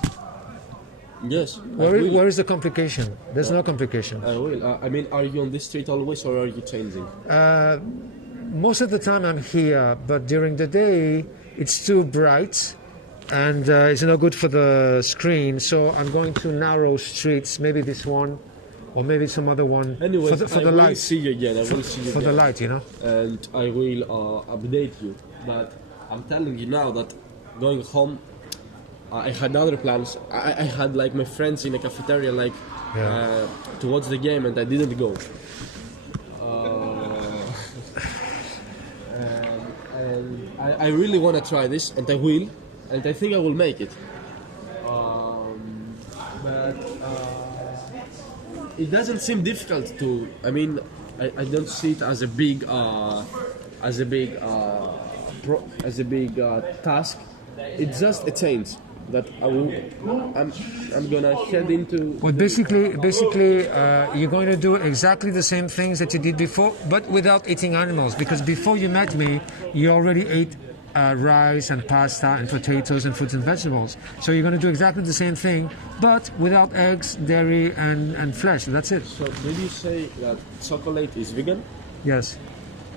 yes, Where is the complication? There's no complication. I will. I mean, are you on this street always, or are you changing? Most of the time I'm here, but during the day it's too bright and it's not good for the screen, so I'm going to narrow streets, maybe this one or maybe some other one Anyway, for the I will light. see you again. I will see you For again. the light, you know? And I will update you. But I'm telling you now that going home, I had other plans. I had like my friends in a cafeteria, like Yeah. to watch the game, and I didn't go. And I really want to try this, and I will, and I think I will make it. But it doesn't seem difficult to. I mean, I don't see it as a big task. It's just a change that I'm gonna head into. Well, basically, you're going to do exactly the same things that you did before, but without eating animals. Because before you met me, you already ate rice and pasta and potatoes and fruits and vegetables. So you're going to do exactly the same thing, but without eggs, dairy, and flesh. That's it. So did you say that chocolate is vegan? Yes.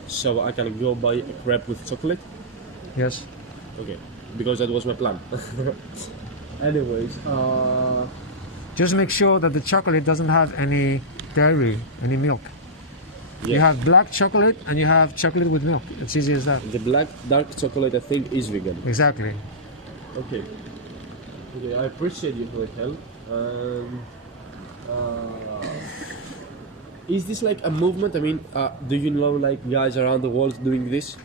So I can go buy a crepe with chocolate? Yes. Okay, because that was my plan. Anyways, Just make sure that the chocolate doesn't have any dairy, any milk. You yeah. have black chocolate and you have chocolate with milk. It's easy as that. The black dark chocolate I think is vegan. Exactly. Okay. Okay, I appreciate you for the help. Is this like a movement? I mean, do you know like guys around the world doing this?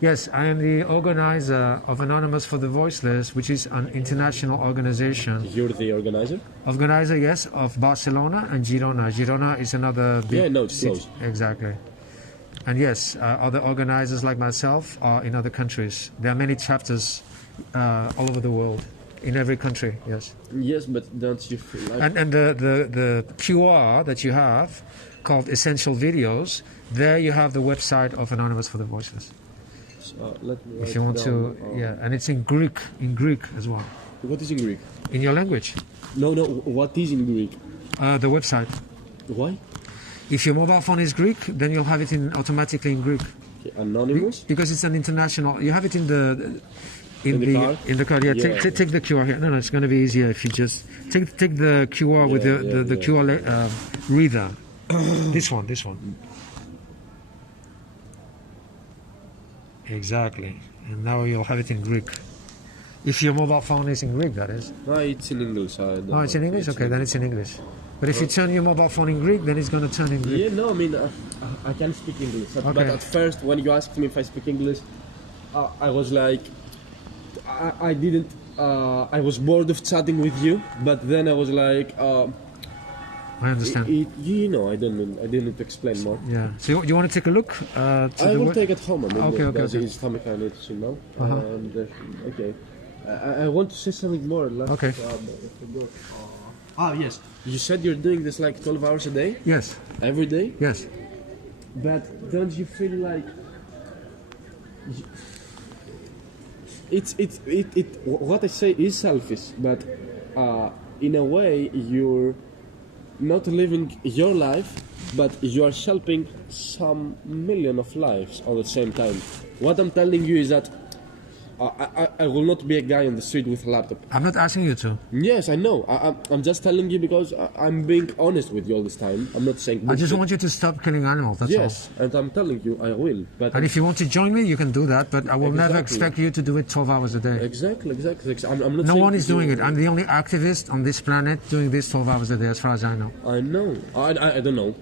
Yes, I am the organizer of Anonymous for the Voiceless, which is an international organization. You're the organizer? Organizer, yes, of Barcelona and Girona. Girona is another big Yeah, no, it's city. close. Exactly. And yes, other organizers like myself are in other countries. There are many chapters all over the world, in every country, yes. Yes, but don't you feel like... And the QR that you have, called Essential Videos, there you have the website of Anonymous for the Voiceless. let me If you write want down, to, yeah, and it's in Greek as well. What is in Greek? in your language. No, what is in Greek? The website. Why? If your mobile phone is Greek, then you'll have it automatically in Greek. Okay, anonymous? Because it's an international. You have it in the card? in the card. Yeah, Yeah. Take the QR here. No, it's going to be easier if you just take the QR with the QR reader. This one. Exactly. And now you'll have it in Greek. If your mobile phone is in Greek, that is. No, it's in English. Oh, it's in English? Okay, then it's in English. But if you turn your mobile phone in Greek, then it's going to turn in Greek. Yeah, no, I mean, I can speak English. But Okay. at first, when you asked me if I speak English, I was like, I didn't, I was bored of chatting with you, but then I was like, I understand. you know, I didn't need to explain more. Yeah. So you want to take a look? I will take it home. I mean, Okay. It's something I need to know. Uh-huh. And, okay. I want to say something more. Okay. Yes. You said you're doing this like 12 hours a day? Yes. Every day? Yes. But don't you feel like what I say is selfish, but in a way you're not living your life, but you are helping some million of lives at the same time. What I'm telling you is that I will not be a guy on the street with a laptop. I'm not asking you to. Yes, I know. I'm just telling you because I'm being honest with you all this time. I'm not saying I just bullshit. want you to stop killing animals. That's Yes, and I'm telling you, I will. But all. And if you want to join me, you can do that. But I will never Exactly. expect you to do it 12 hours a day. exactly. I'm not. No saying one is to do- doing it. I'm the only activist on this planet doing this 12 hours a day, as far as I know. I know. I don't know,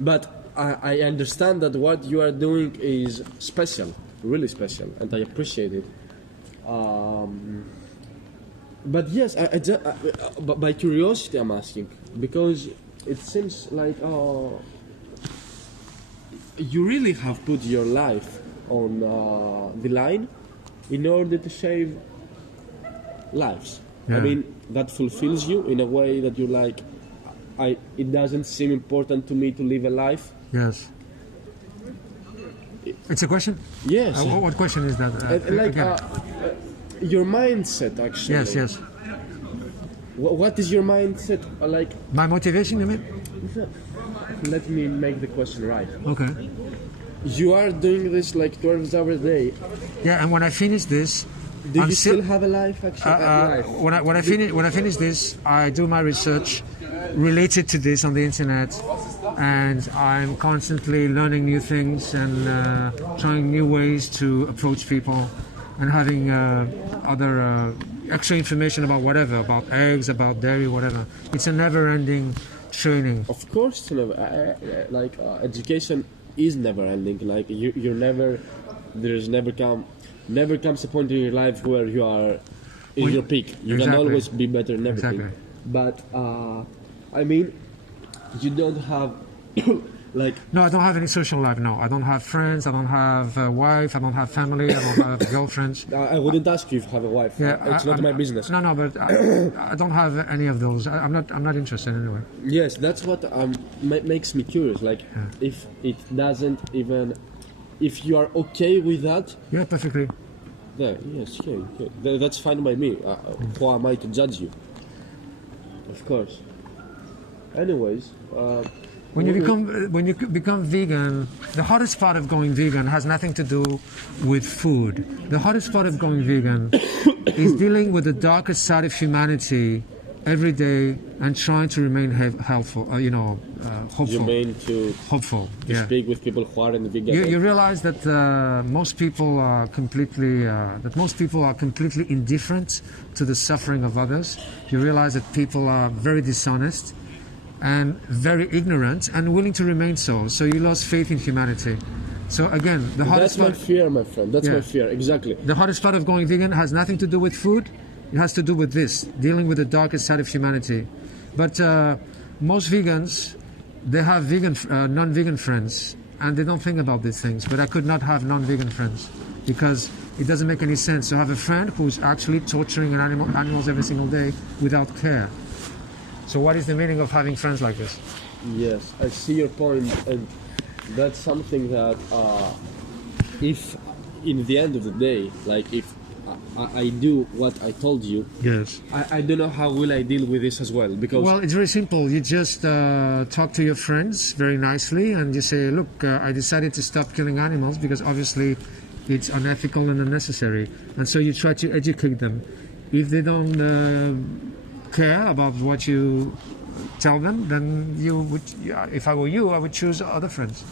but I understand that what you are doing is special, really special, and I appreciate it. But yes, but by curiosity, I'm asking because it seems like you really have put your life on the line in order to save lives. I Yeah. mean, that fulfills you in a way that you're like, it doesn't seem important to me to live a life. Yes. It's a question? Yes. What question is that? Like again? your mindset, actually. Yes. What is your mindset like? My motivation, you mean? Let me make the question right. Okay. You are doing this like 12 hours a day. Yeah, and when I finish this, Do I'm you still have a life, actually? Life? when I finish this, I do my research related to this on the internet, and I'm constantly learning new things and trying new ways to approach people, and having other extra information about whatever, about eggs, about dairy, whatever. It's a never-ending training. Of course, education is never ending. Like you're never, never comes a point in your life where you are in your peak. You can Exactly. always be better in everything. Exactly. But I mean, you don't have like. No, I don't have any social life. No, I don't have friends. I don't have a wife. I don't have family. I don't have girlfriends. I wouldn't ask you if you have a wife. It's not my business. No, but I don't have any of those. I'm not interested anyway. Yes, that's what makes me curious. Like, if it doesn't even, if you are okay with that, Yeah, perfectly. then yes, okay. That's fine by me. Who am I to judge you? Of course. Anyways, When you become vegan, the hardest part of going vegan has nothing to do with food. The hardest part of going vegan is dealing with the darkest side of humanity every day and trying to remain helpful. Hopeful. you mean to Hopeful. Yeah. speak with people who aren't vegan? You realize that most people are completely indifferent to the suffering of others. You realize that people are very dishonest and very ignorant and willing to remain so. So you lost faith in humanity. So again, the hardest That's my part, fear, my friend. That's Yeah. my fear. Exactly. the hardest part of going vegan has nothing to do with food. It has to do with this, dealing with the darkest side of humanity. But most vegans, they have non-vegan friends, and they don't think about these things. But I could not have non-vegan friends because it doesn't make any sense to have a friend who's actually torturing animals every single day without care. So what is the meaning of having friends like this? Yes, I see your point, and that's something that if in the end of the day, like if I do what I told you, Yes. I don't know how will I deal with this as well, because Well, it's very simple. You just talk to your friends very nicely and you say, look, I decided to stop killing animals because obviously it's unethical and unnecessary. And so you try to educate them. If they don't care about what you tell them, then you would, yeah, if I were you, I would choose other friends.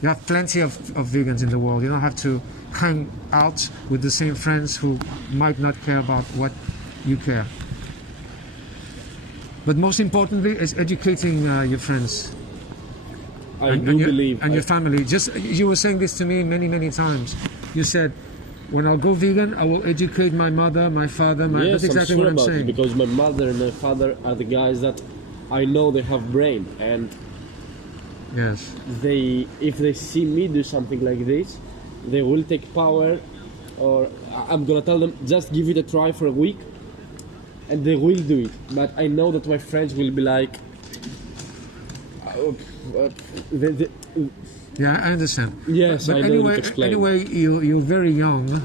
You have plenty of vegans in the world. You don't have to hang out with the same friends who might not care about what you care. But most importantly is educating your friends I and, do and your, believe and your family. Just you were saying this to me many times. You said, when I'll go vegan, I will educate my mother, my father. yes, That's exactly I'm sure what I'm about saying. it, because my mother and my father are the guys that I know they have brain, and Yes. if they see me do something like this, they will take power, or I'm gonna tell them just give it a try for a week, and they will do it. But I know that my friends will be like, Yeah, I understand. Yes, but I know anyway, you explain. anyway, you're very young,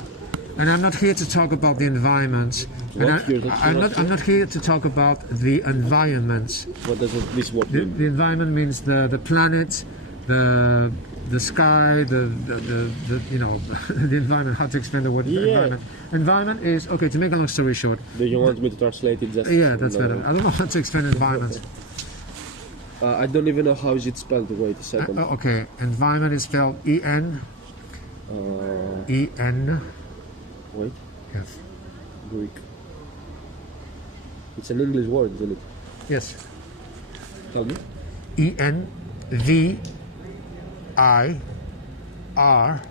and I'm not here to talk about the environment. And What? You're not- I'm not here to talk about the environment. what does this word The mean? environment means the planet, the sky, the you know the environment. How to explain the word Yeah. environment? Environment is okay. To make a long story short, Do you want me to translate it just? yeah, that's No. better. I don't know how to explain environment. I don't even know how is it spelled. Wait a second. Okay, environment is spelled E-N. E-N. Wait, Yes. Greek. It's an English word, isn't it? Yes. Tell me. E-N-V-I-R.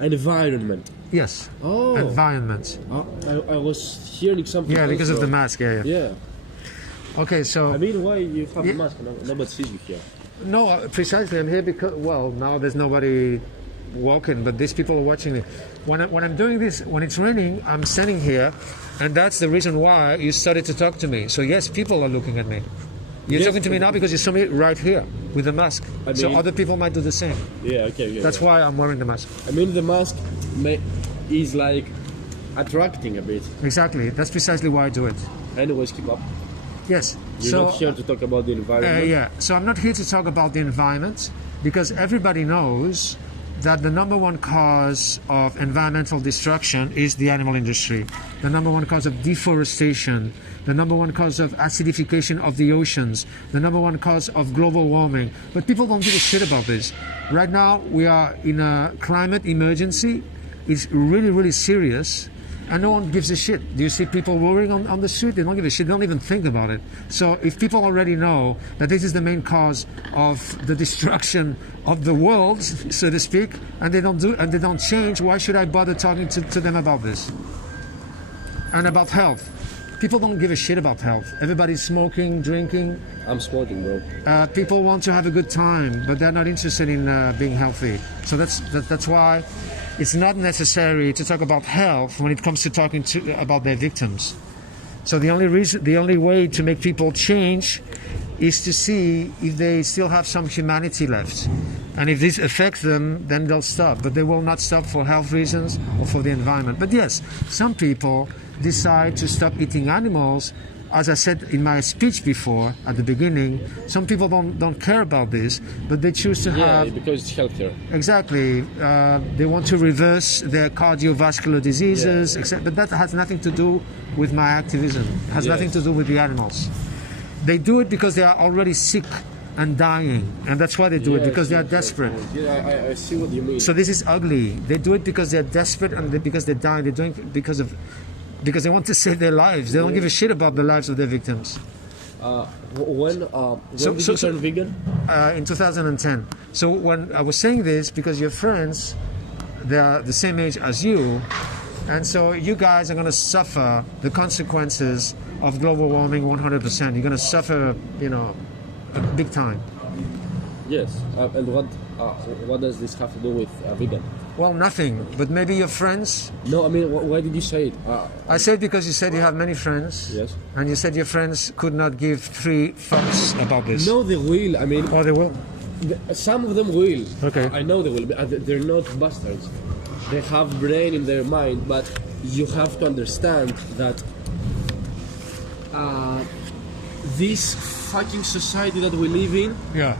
Environment. Yes. Oh. Environment. I was hearing something. Yeah, because else of the now. mask. Yeah. Yeah. Okay, so I mean, why you have a mask? Nobody sees you here. no, precisely. I'm here because now there's nobody walking, but these people are watching me. When I'm doing this, when it's raining, I'm standing here, and that's the reason why you started to talk to me. So yes, people are looking at me. You're Yes, talking to me now because you saw me right here with the mask. I So mean- other people might do the same. Yeah. Okay. Yeah, That's yeah. why I'm wearing the mask. I mean, the mask is like attracting a bit. Exactly. That's precisely why I do it. Anyways, keep up. Yes. You're so not here to talk about the environment. yeah. So I'm not here to talk about the environment because everybody knows that the number one cause of environmental destruction is the animal industry. The number one cause of deforestation, the number one cause of acidification of the oceans, the number one cause of global warming. But people don't give a shit about this. Right now, we are in a climate emergency. It's really serious. And no one gives a shit. Do you see people worrying on the street? They don't give a shit. They don't even think about it. So if people already know that this is the main cause of the destruction of the world, so to speak, and they don't change, why should I bother talking to them about this? And about health. People don't give a shit about health. Everybody's smoking, drinking. I'm smoking, bro. People want to have a good time, but they're not interested in being healthy. So that's why it's not necessary to talk about health when it comes to talking about their victims. So the only way to make people change is to see if they still have some humanity left. And if this affects them, then they'll stop. But they will not stop for health reasons or for the environment. But yes, some people decide to stop eating animals. As I said in my speech before, at the beginning, some people don't care about this, but they choose to Yeah, have... because it's healthier. Exactly. They want to reverse their cardiovascular diseases, but that has nothing to do with my activism. It has nothing to do with the animals. They do it because they are already sick and dying, and that's why they do it, because they are desperate. Yeah, I see what you mean. So this is ugly. They do it because they're desperate and because they're dying. They're doing it because they want to save their lives. They don't give a shit about the lives of their victims. When did you turn vegan? In 2010. So when I was saying this, because your friends, they are the same age as you, and so you guys are going to suffer the consequences of global warming 100%. You're going to suffer, big time. Yes. And what does this have to do with vegan? Well, nothing. But maybe your friends. No, I mean, why did you say it? I said because you said you have many friends. Yes. And you said your friends could not give 3 fucks about this. No, they will. I mean, Oh, they will. some of them will. Okay. I know they will. They're not bastards. They have brain in their mind, but you have to understand that this fucking society that we live in Yeah.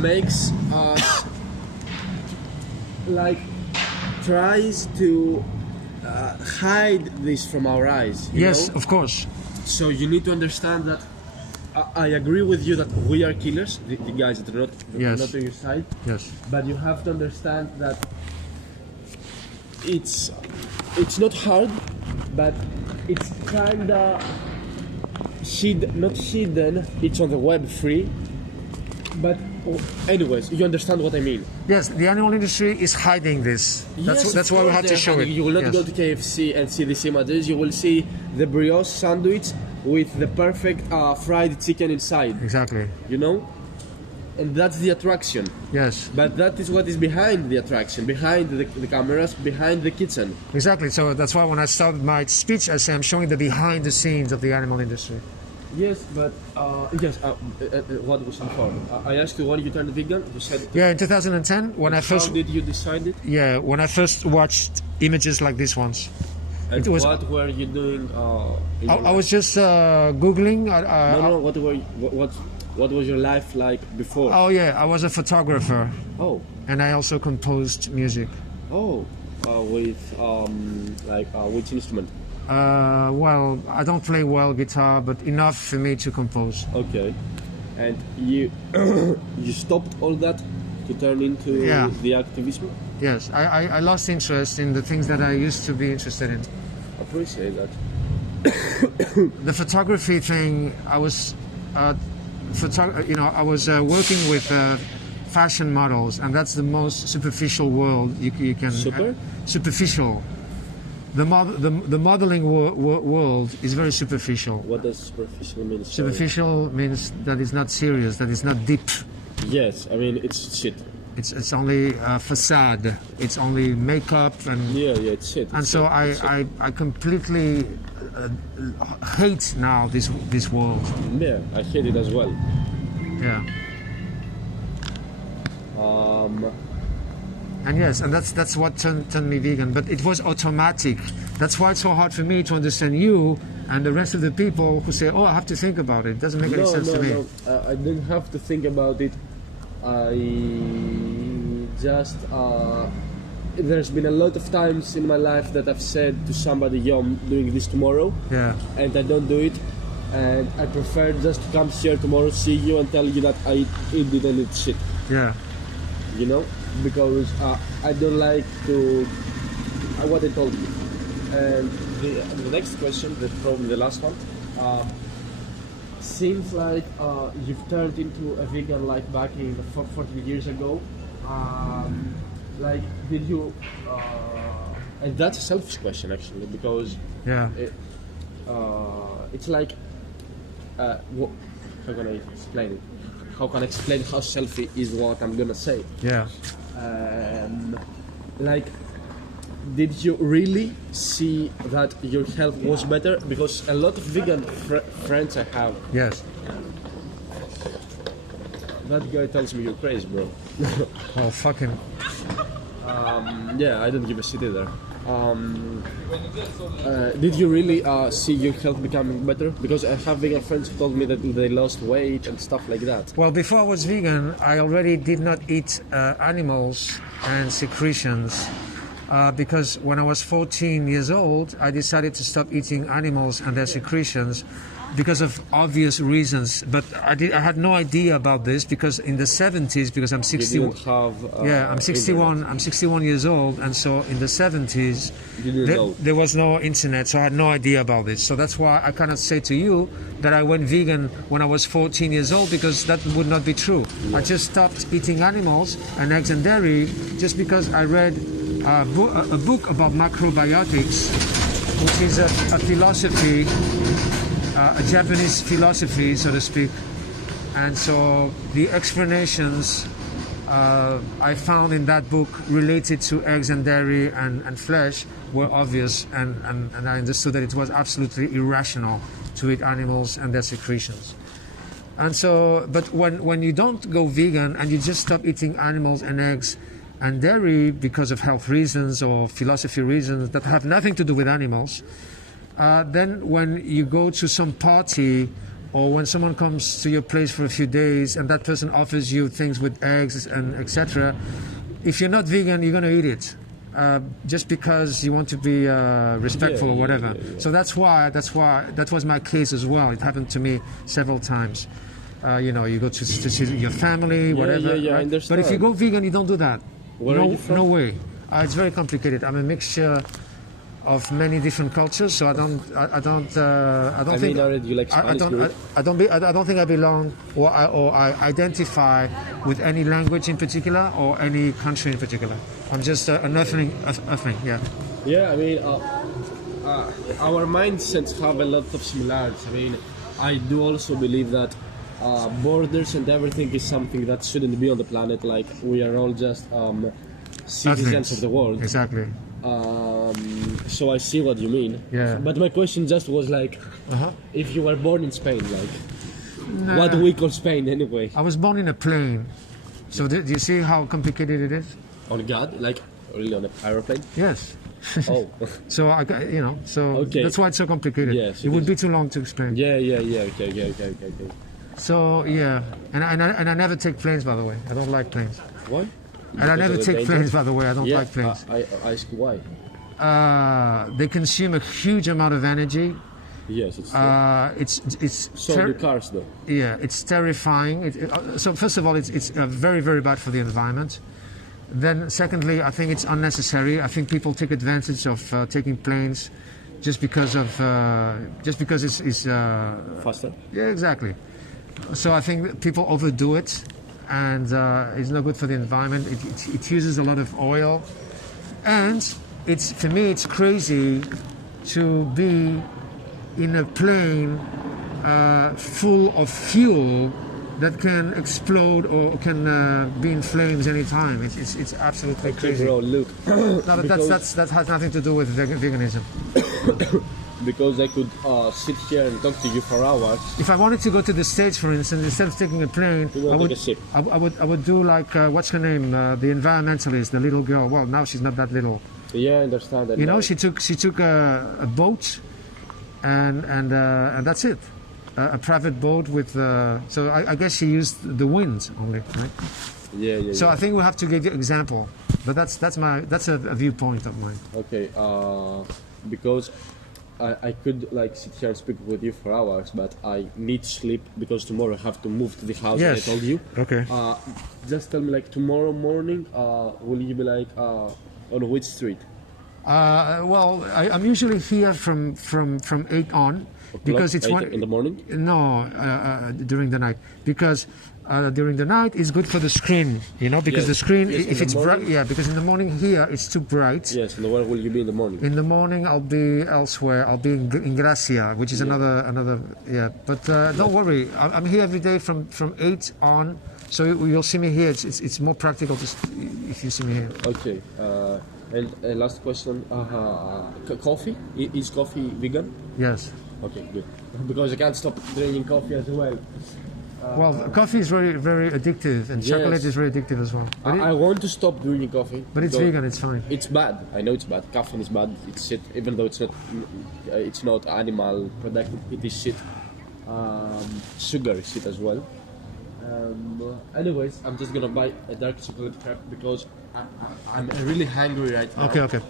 makes us like tries to hide this from our eyes. You Yes, know? of course. So you need to understand that I agree with you that we are killers, the guys that are Yes. not on your side. Yes. But you have to understand that it's not hard, but it's kinda not hidden. It's on the web free. But anyways, you understand what I mean. Yes, the animal industry is hiding this. That's why we have to show it. You will not Yes. go to KFC and see these images. You will see the brioche sandwich with the perfect fried chicken inside. Exactly. You know, and that's the attraction. Yes. But that is what is behind the attraction, behind the cameras, behind the kitchen. Exactly. So that's why when I started my speech, I say I'm showing the behind the scenes of the animal industry. Yes, but what was before? I asked you when you turned vegan. You said. Yeah, in 2010, when I first How did you decide it? when I first watched images like these ones, And it was what were you doing? In your I was just googling. no. What was your life like before? Oh yeah, I was a photographer, Oh, and I also composed music. with which instrument? Well, I don't play well guitar, but enough for me to compose. Okay, and you you stopped all that to turn into Yeah. the activism. Yes, I lost interest in the things that I used to be interested in. Appreciate that. The photography thing, I was, I was working with fashion models, and that's the most superficial world you can. Superficial. The modeling world is very superficial. What does superficial mean? Sorry. Superficial means that it's not serious, that it's not deep. Yes, I mean it's shit. It's only facade. It's only makeup and. Yeah, it's shit. And so I completely hate now this world. Yeah, I hate it as well. Yeah. And yes, and that's what turned me vegan. But it was automatic. That's why it's so hard for me to understand you and the rest of the people who say, "Oh, I have to think about it." It doesn't make any sense to me. No. I didn't have to think about it. I just there's been a lot of times in my life that I've said to somebody, "Yo, I'm doing this tomorrow," Yeah. and I don't do it. And I prefer just to come here tomorrow, see you, and tell you that I didn't eat shit. Yeah. You know, because I don't like to what I told you. And the next question, that's probably the last one. Seems like you've turned into a vegan like back in 14 years ago. Like, did you? And that's a selfish question actually, because Yeah. it's like, how can I explain it? How can I explain how selfish is what I'm gonna say? Yeah. Like, did you really see that your health was better? Because a lot of vegan friends I have, Yes. that guy tells me you're crazy, bro. Oh, fuck him. Yeah, I don't give a shit either. Did you really see your health becoming better? Because I have vegan friends who told me that they lost weight and stuff like that. Well, before I was vegan, I already did not eat animals and secretions. Because when I was 14 years old, I decided to stop eating animals and their secretions because of obvious reasons. But I had no idea about this because in the 70s, because I'm 61. You didn't have, I'm 61. internet. I'm 61 years old, and so in the 70s, You didn't know. there was no internet, so I had no idea about this. So that's why I cannot say to you that I went vegan when I was 14 years old, because that would not be true. I just stopped eating animals and eggs and dairy just because I read a book about macrobiotics, which is a philosophy, a Japanese philosophy, so to speak. And so the explanations I found in that book related to eggs and dairy and flesh were obvious, and I understood that it was absolutely irrational to eat animals and their secretions. And so, but when you don't go vegan and you just stop eating animals and eggs and dairy because of health reasons or philosophy reasons that have nothing to do with animals, then when you go to some party or when someone comes to your place for a few days and that person offers you things with eggs and etc., if you're not vegan, you're going to eat it. Just because you want to be respectful or whatever. So that's why that was my case as well. It happened to me several times. You go to see your family, whatever. I right? understand. But if you go vegan, you don't do that. Where are you from? No way. It's very complicated. I'm a mixture of many different cultures, so I don't think. Do you like Spanish food? I don't think I belong or I identify with any language in particular or any country in particular. I'm just an earthling. Yeah. Yeah, I mean, our mindsets have a lot of similarities. I mean, I do also believe that borders and everything is something that shouldn't be on the planet. Like, we are all just citizens of the world. Exactly. So I see what you mean. Yeah. But my question just was like, if you were born in Spain, like, Nah. what do we call Spain anyway? I was born in a plane. So do you see how complicated it is? On God? Like, really on an aeroplane? Yes. Oh. So Okay. that's why it's so complicated. Yes, it would be too long to explain. Yeah. Okay. So yeah, and I never take planes, by the way. I don't like planes. Why? And I never of the take danger? planes, by the way. I don't like planes. I ask why. They consume a huge amount of energy. Yes, it's It's so do cars though. yeah, it's terrifying. So first of all, it's very, very bad for the environment. Then secondly, I think it's unnecessary. I think people take advantage of taking planes just because it's Faster? yeah, exactly. So I think people overdo it, and it's not good for the environment. It uses a lot of oil, and for me it's crazy to be in a plane full of fuel that can explode or can be in flames anytime. It's absolutely crazy. Bro, look. No, but that has nothing to do with veganism. Because I could sit here and talk to you for hours. If I wanted to go to the States, for instance, instead of taking a plane, You will I would, take a ship. I would do like what's her name, the environmentalist, the little girl. Well, now she's not that little. Yeah, I understand that. You know, now. she took a boat, and that's it. A private boat with. So I guess she used the wind only, right? Yeah. So I think we have to give you example, but that's a viewpoint of mine. Okay, because I could like sit here and speak with you for hours, but I need sleep because tomorrow I have to move to the house that I Yes. told you. Okay. Just tell me, like, tomorrow morning, will you be like on which street? Well, I'm usually here from 8 on because it's 8 in the morning. No, during the night because during the night is good for the screen, because Yes. the screen Yes, in if the it's morning. bright, because in the morning here it's too bright. Yes, and where will you be in the morning? In the morning I'll be elsewhere. I'll be in Gracia, which is another. But don't worry, I'm here every day from 8 on. So you'll see me here. It's more practical if you see me here. Okay. And last question, coffee? Is coffee vegan? Yes. Okay, good. Because I can't stop drinking coffee as well. Well, coffee is very, very addictive, and Yes. chocolate is very addictive as well. But, I want to stop drinking coffee. but it's because vegan, it's fine. It's bad. I know it's bad. Caffeine is bad. It's shit. Even though it's not animal productive. It is shit. Sugar is shit as well. Anyways, I'm just gonna buy a dark chocolate crepe because I'm really hungry right now. Okay.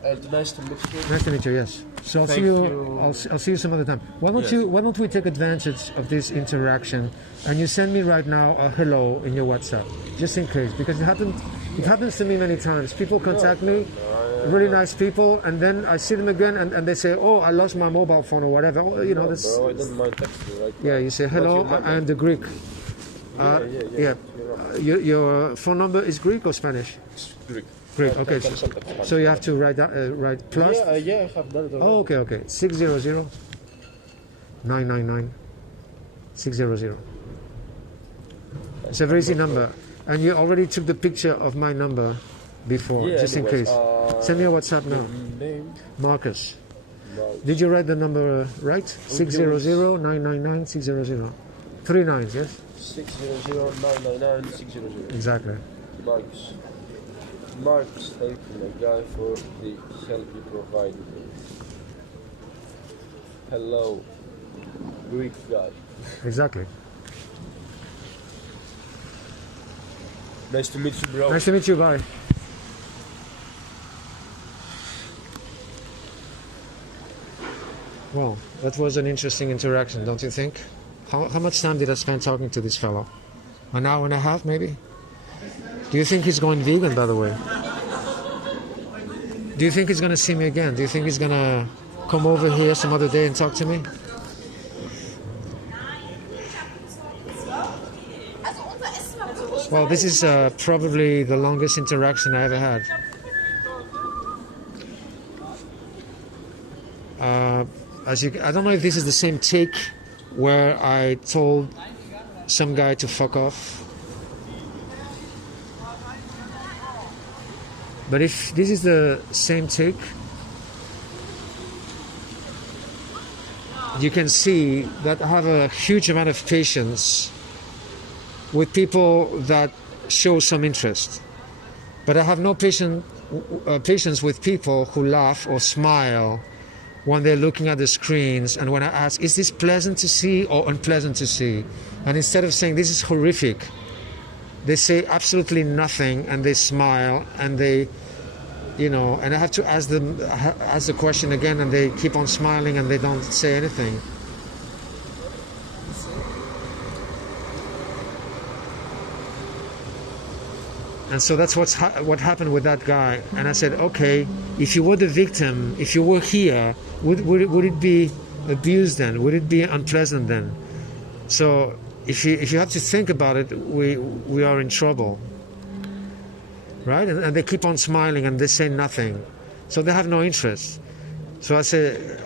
And nice to meet you. Nice to meet you. Yes. So I'll Thank see you. you. I'll see you some other time. Why don't we take advantage of this interaction and you send me right now a hello in your WhatsApp, just in case, because it happens to me many times. People contact me, really nice people, and then I see them again and they say, oh, I lost my mobile phone or whatever. Oh, that's, Bro, I don't mind texting you right now. yeah. You say hello. What's your number? I am the Greek. Yeah. Your phone number is Greek or Spanish? Greek. Greek. Okay. Can contact So you have to write plus. Yeah, I have done it already. Oh, okay. 600 999 600. It's a very easy number. And you already took the picture of my number before, Yeah, just in anyways, case. Send me a WhatsApp now. Name? Marcus. Did you write the number right? 600 999 600. 3 nines, yes? 600 999 600. Exactly. Mark's thanking the guy for the help he provided me. Hello, Greek guy. Exactly. Nice to meet you, bro. Nice to meet you. Bye. Well, that was an interesting interaction, don't you think? How much time did I spend talking to this fellow? An hour and a half, maybe? Do you think he's going vegan, by the way? Do you think he's going to see me again? Do you think he's going to come over here some other day and talk to me? Well, this is probably the longest interaction I ever had. I don't know if this is the same take where I told some guy to fuck off. But if this is the same take, you can see that I have a huge amount of patience with people that show some interest. But I have no patience with people who laugh or smile when they're looking at the screens, and when I ask, is this pleasant to see or unpleasant to see? And instead of saying, this is horrific, they say absolutely nothing, and they smile, and they, and I have to ask the question again, and they keep on smiling, and they don't say anything. And so that's what happened with that guy. And I said, okay, if you were the victim, if you were here, would it be abused then? Would it be unpleasant then? So if you have to think about it, we are in trouble, right? And they keep on smiling and they say nothing, so they have no interest. So I said,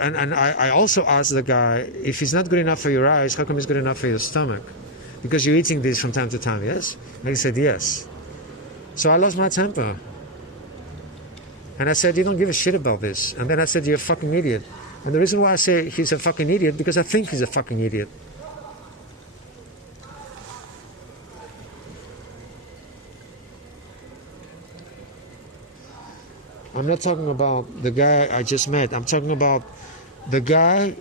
and I also asked the guy, if it's not good enough for your eyes, how come it's good enough for your stomach? Because you're eating this from time to time, yes? And he said yes. So I lost my temper. And I said, you don't give a shit about this. And then I said, you're a fucking idiot. And the reason why I say he's a fucking idiot, because I think he's a fucking idiot. I'm not talking about the guy I just met. I'm talking about the guy,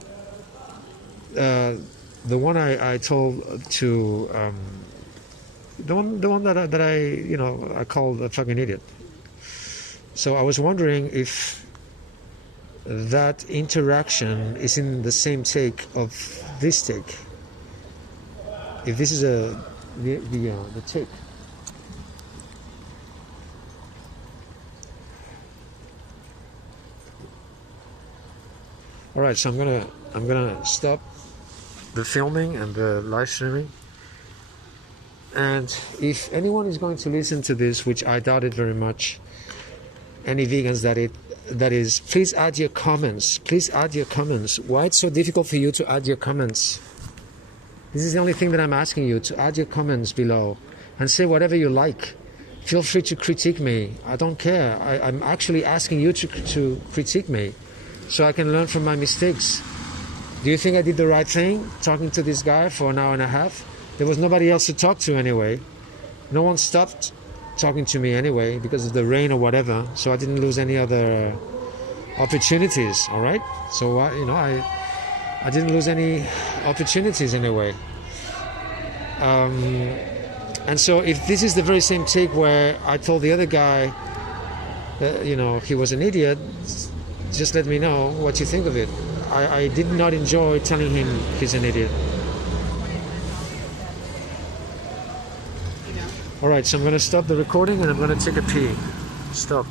the one I told to, the one that I called a fucking idiot. So I was wondering if that interaction is in the same take of this take. If this is the take. All right, so I'm gonna stop the filming and the live streaming. And if anyone is going to listen to this, which I doubt it very much, any vegans that is, please add your comments. Please add your comments. Why it's so difficult for you to add your comments? This is the only thing that I'm asking you, to add your comments below and say whatever you like. Feel free to critique me. I don't care. I'm actually asking you to critique me so I can learn from my mistakes. Do you think I did the right thing talking to this guy for an hour and a half? There was nobody else to talk to anyway. No one stopped talking to me anyway because of the rain or whatever. So I didn't lose any other opportunities. All right. So I didn't lose any opportunities anyway. And so if this is the very same take where I told the other guy, he was an idiot, just let me know what you think of it. I did not enjoy telling him he's an idiot. All right, so I'm going to stop the recording and I'm going to take a pee. Stop.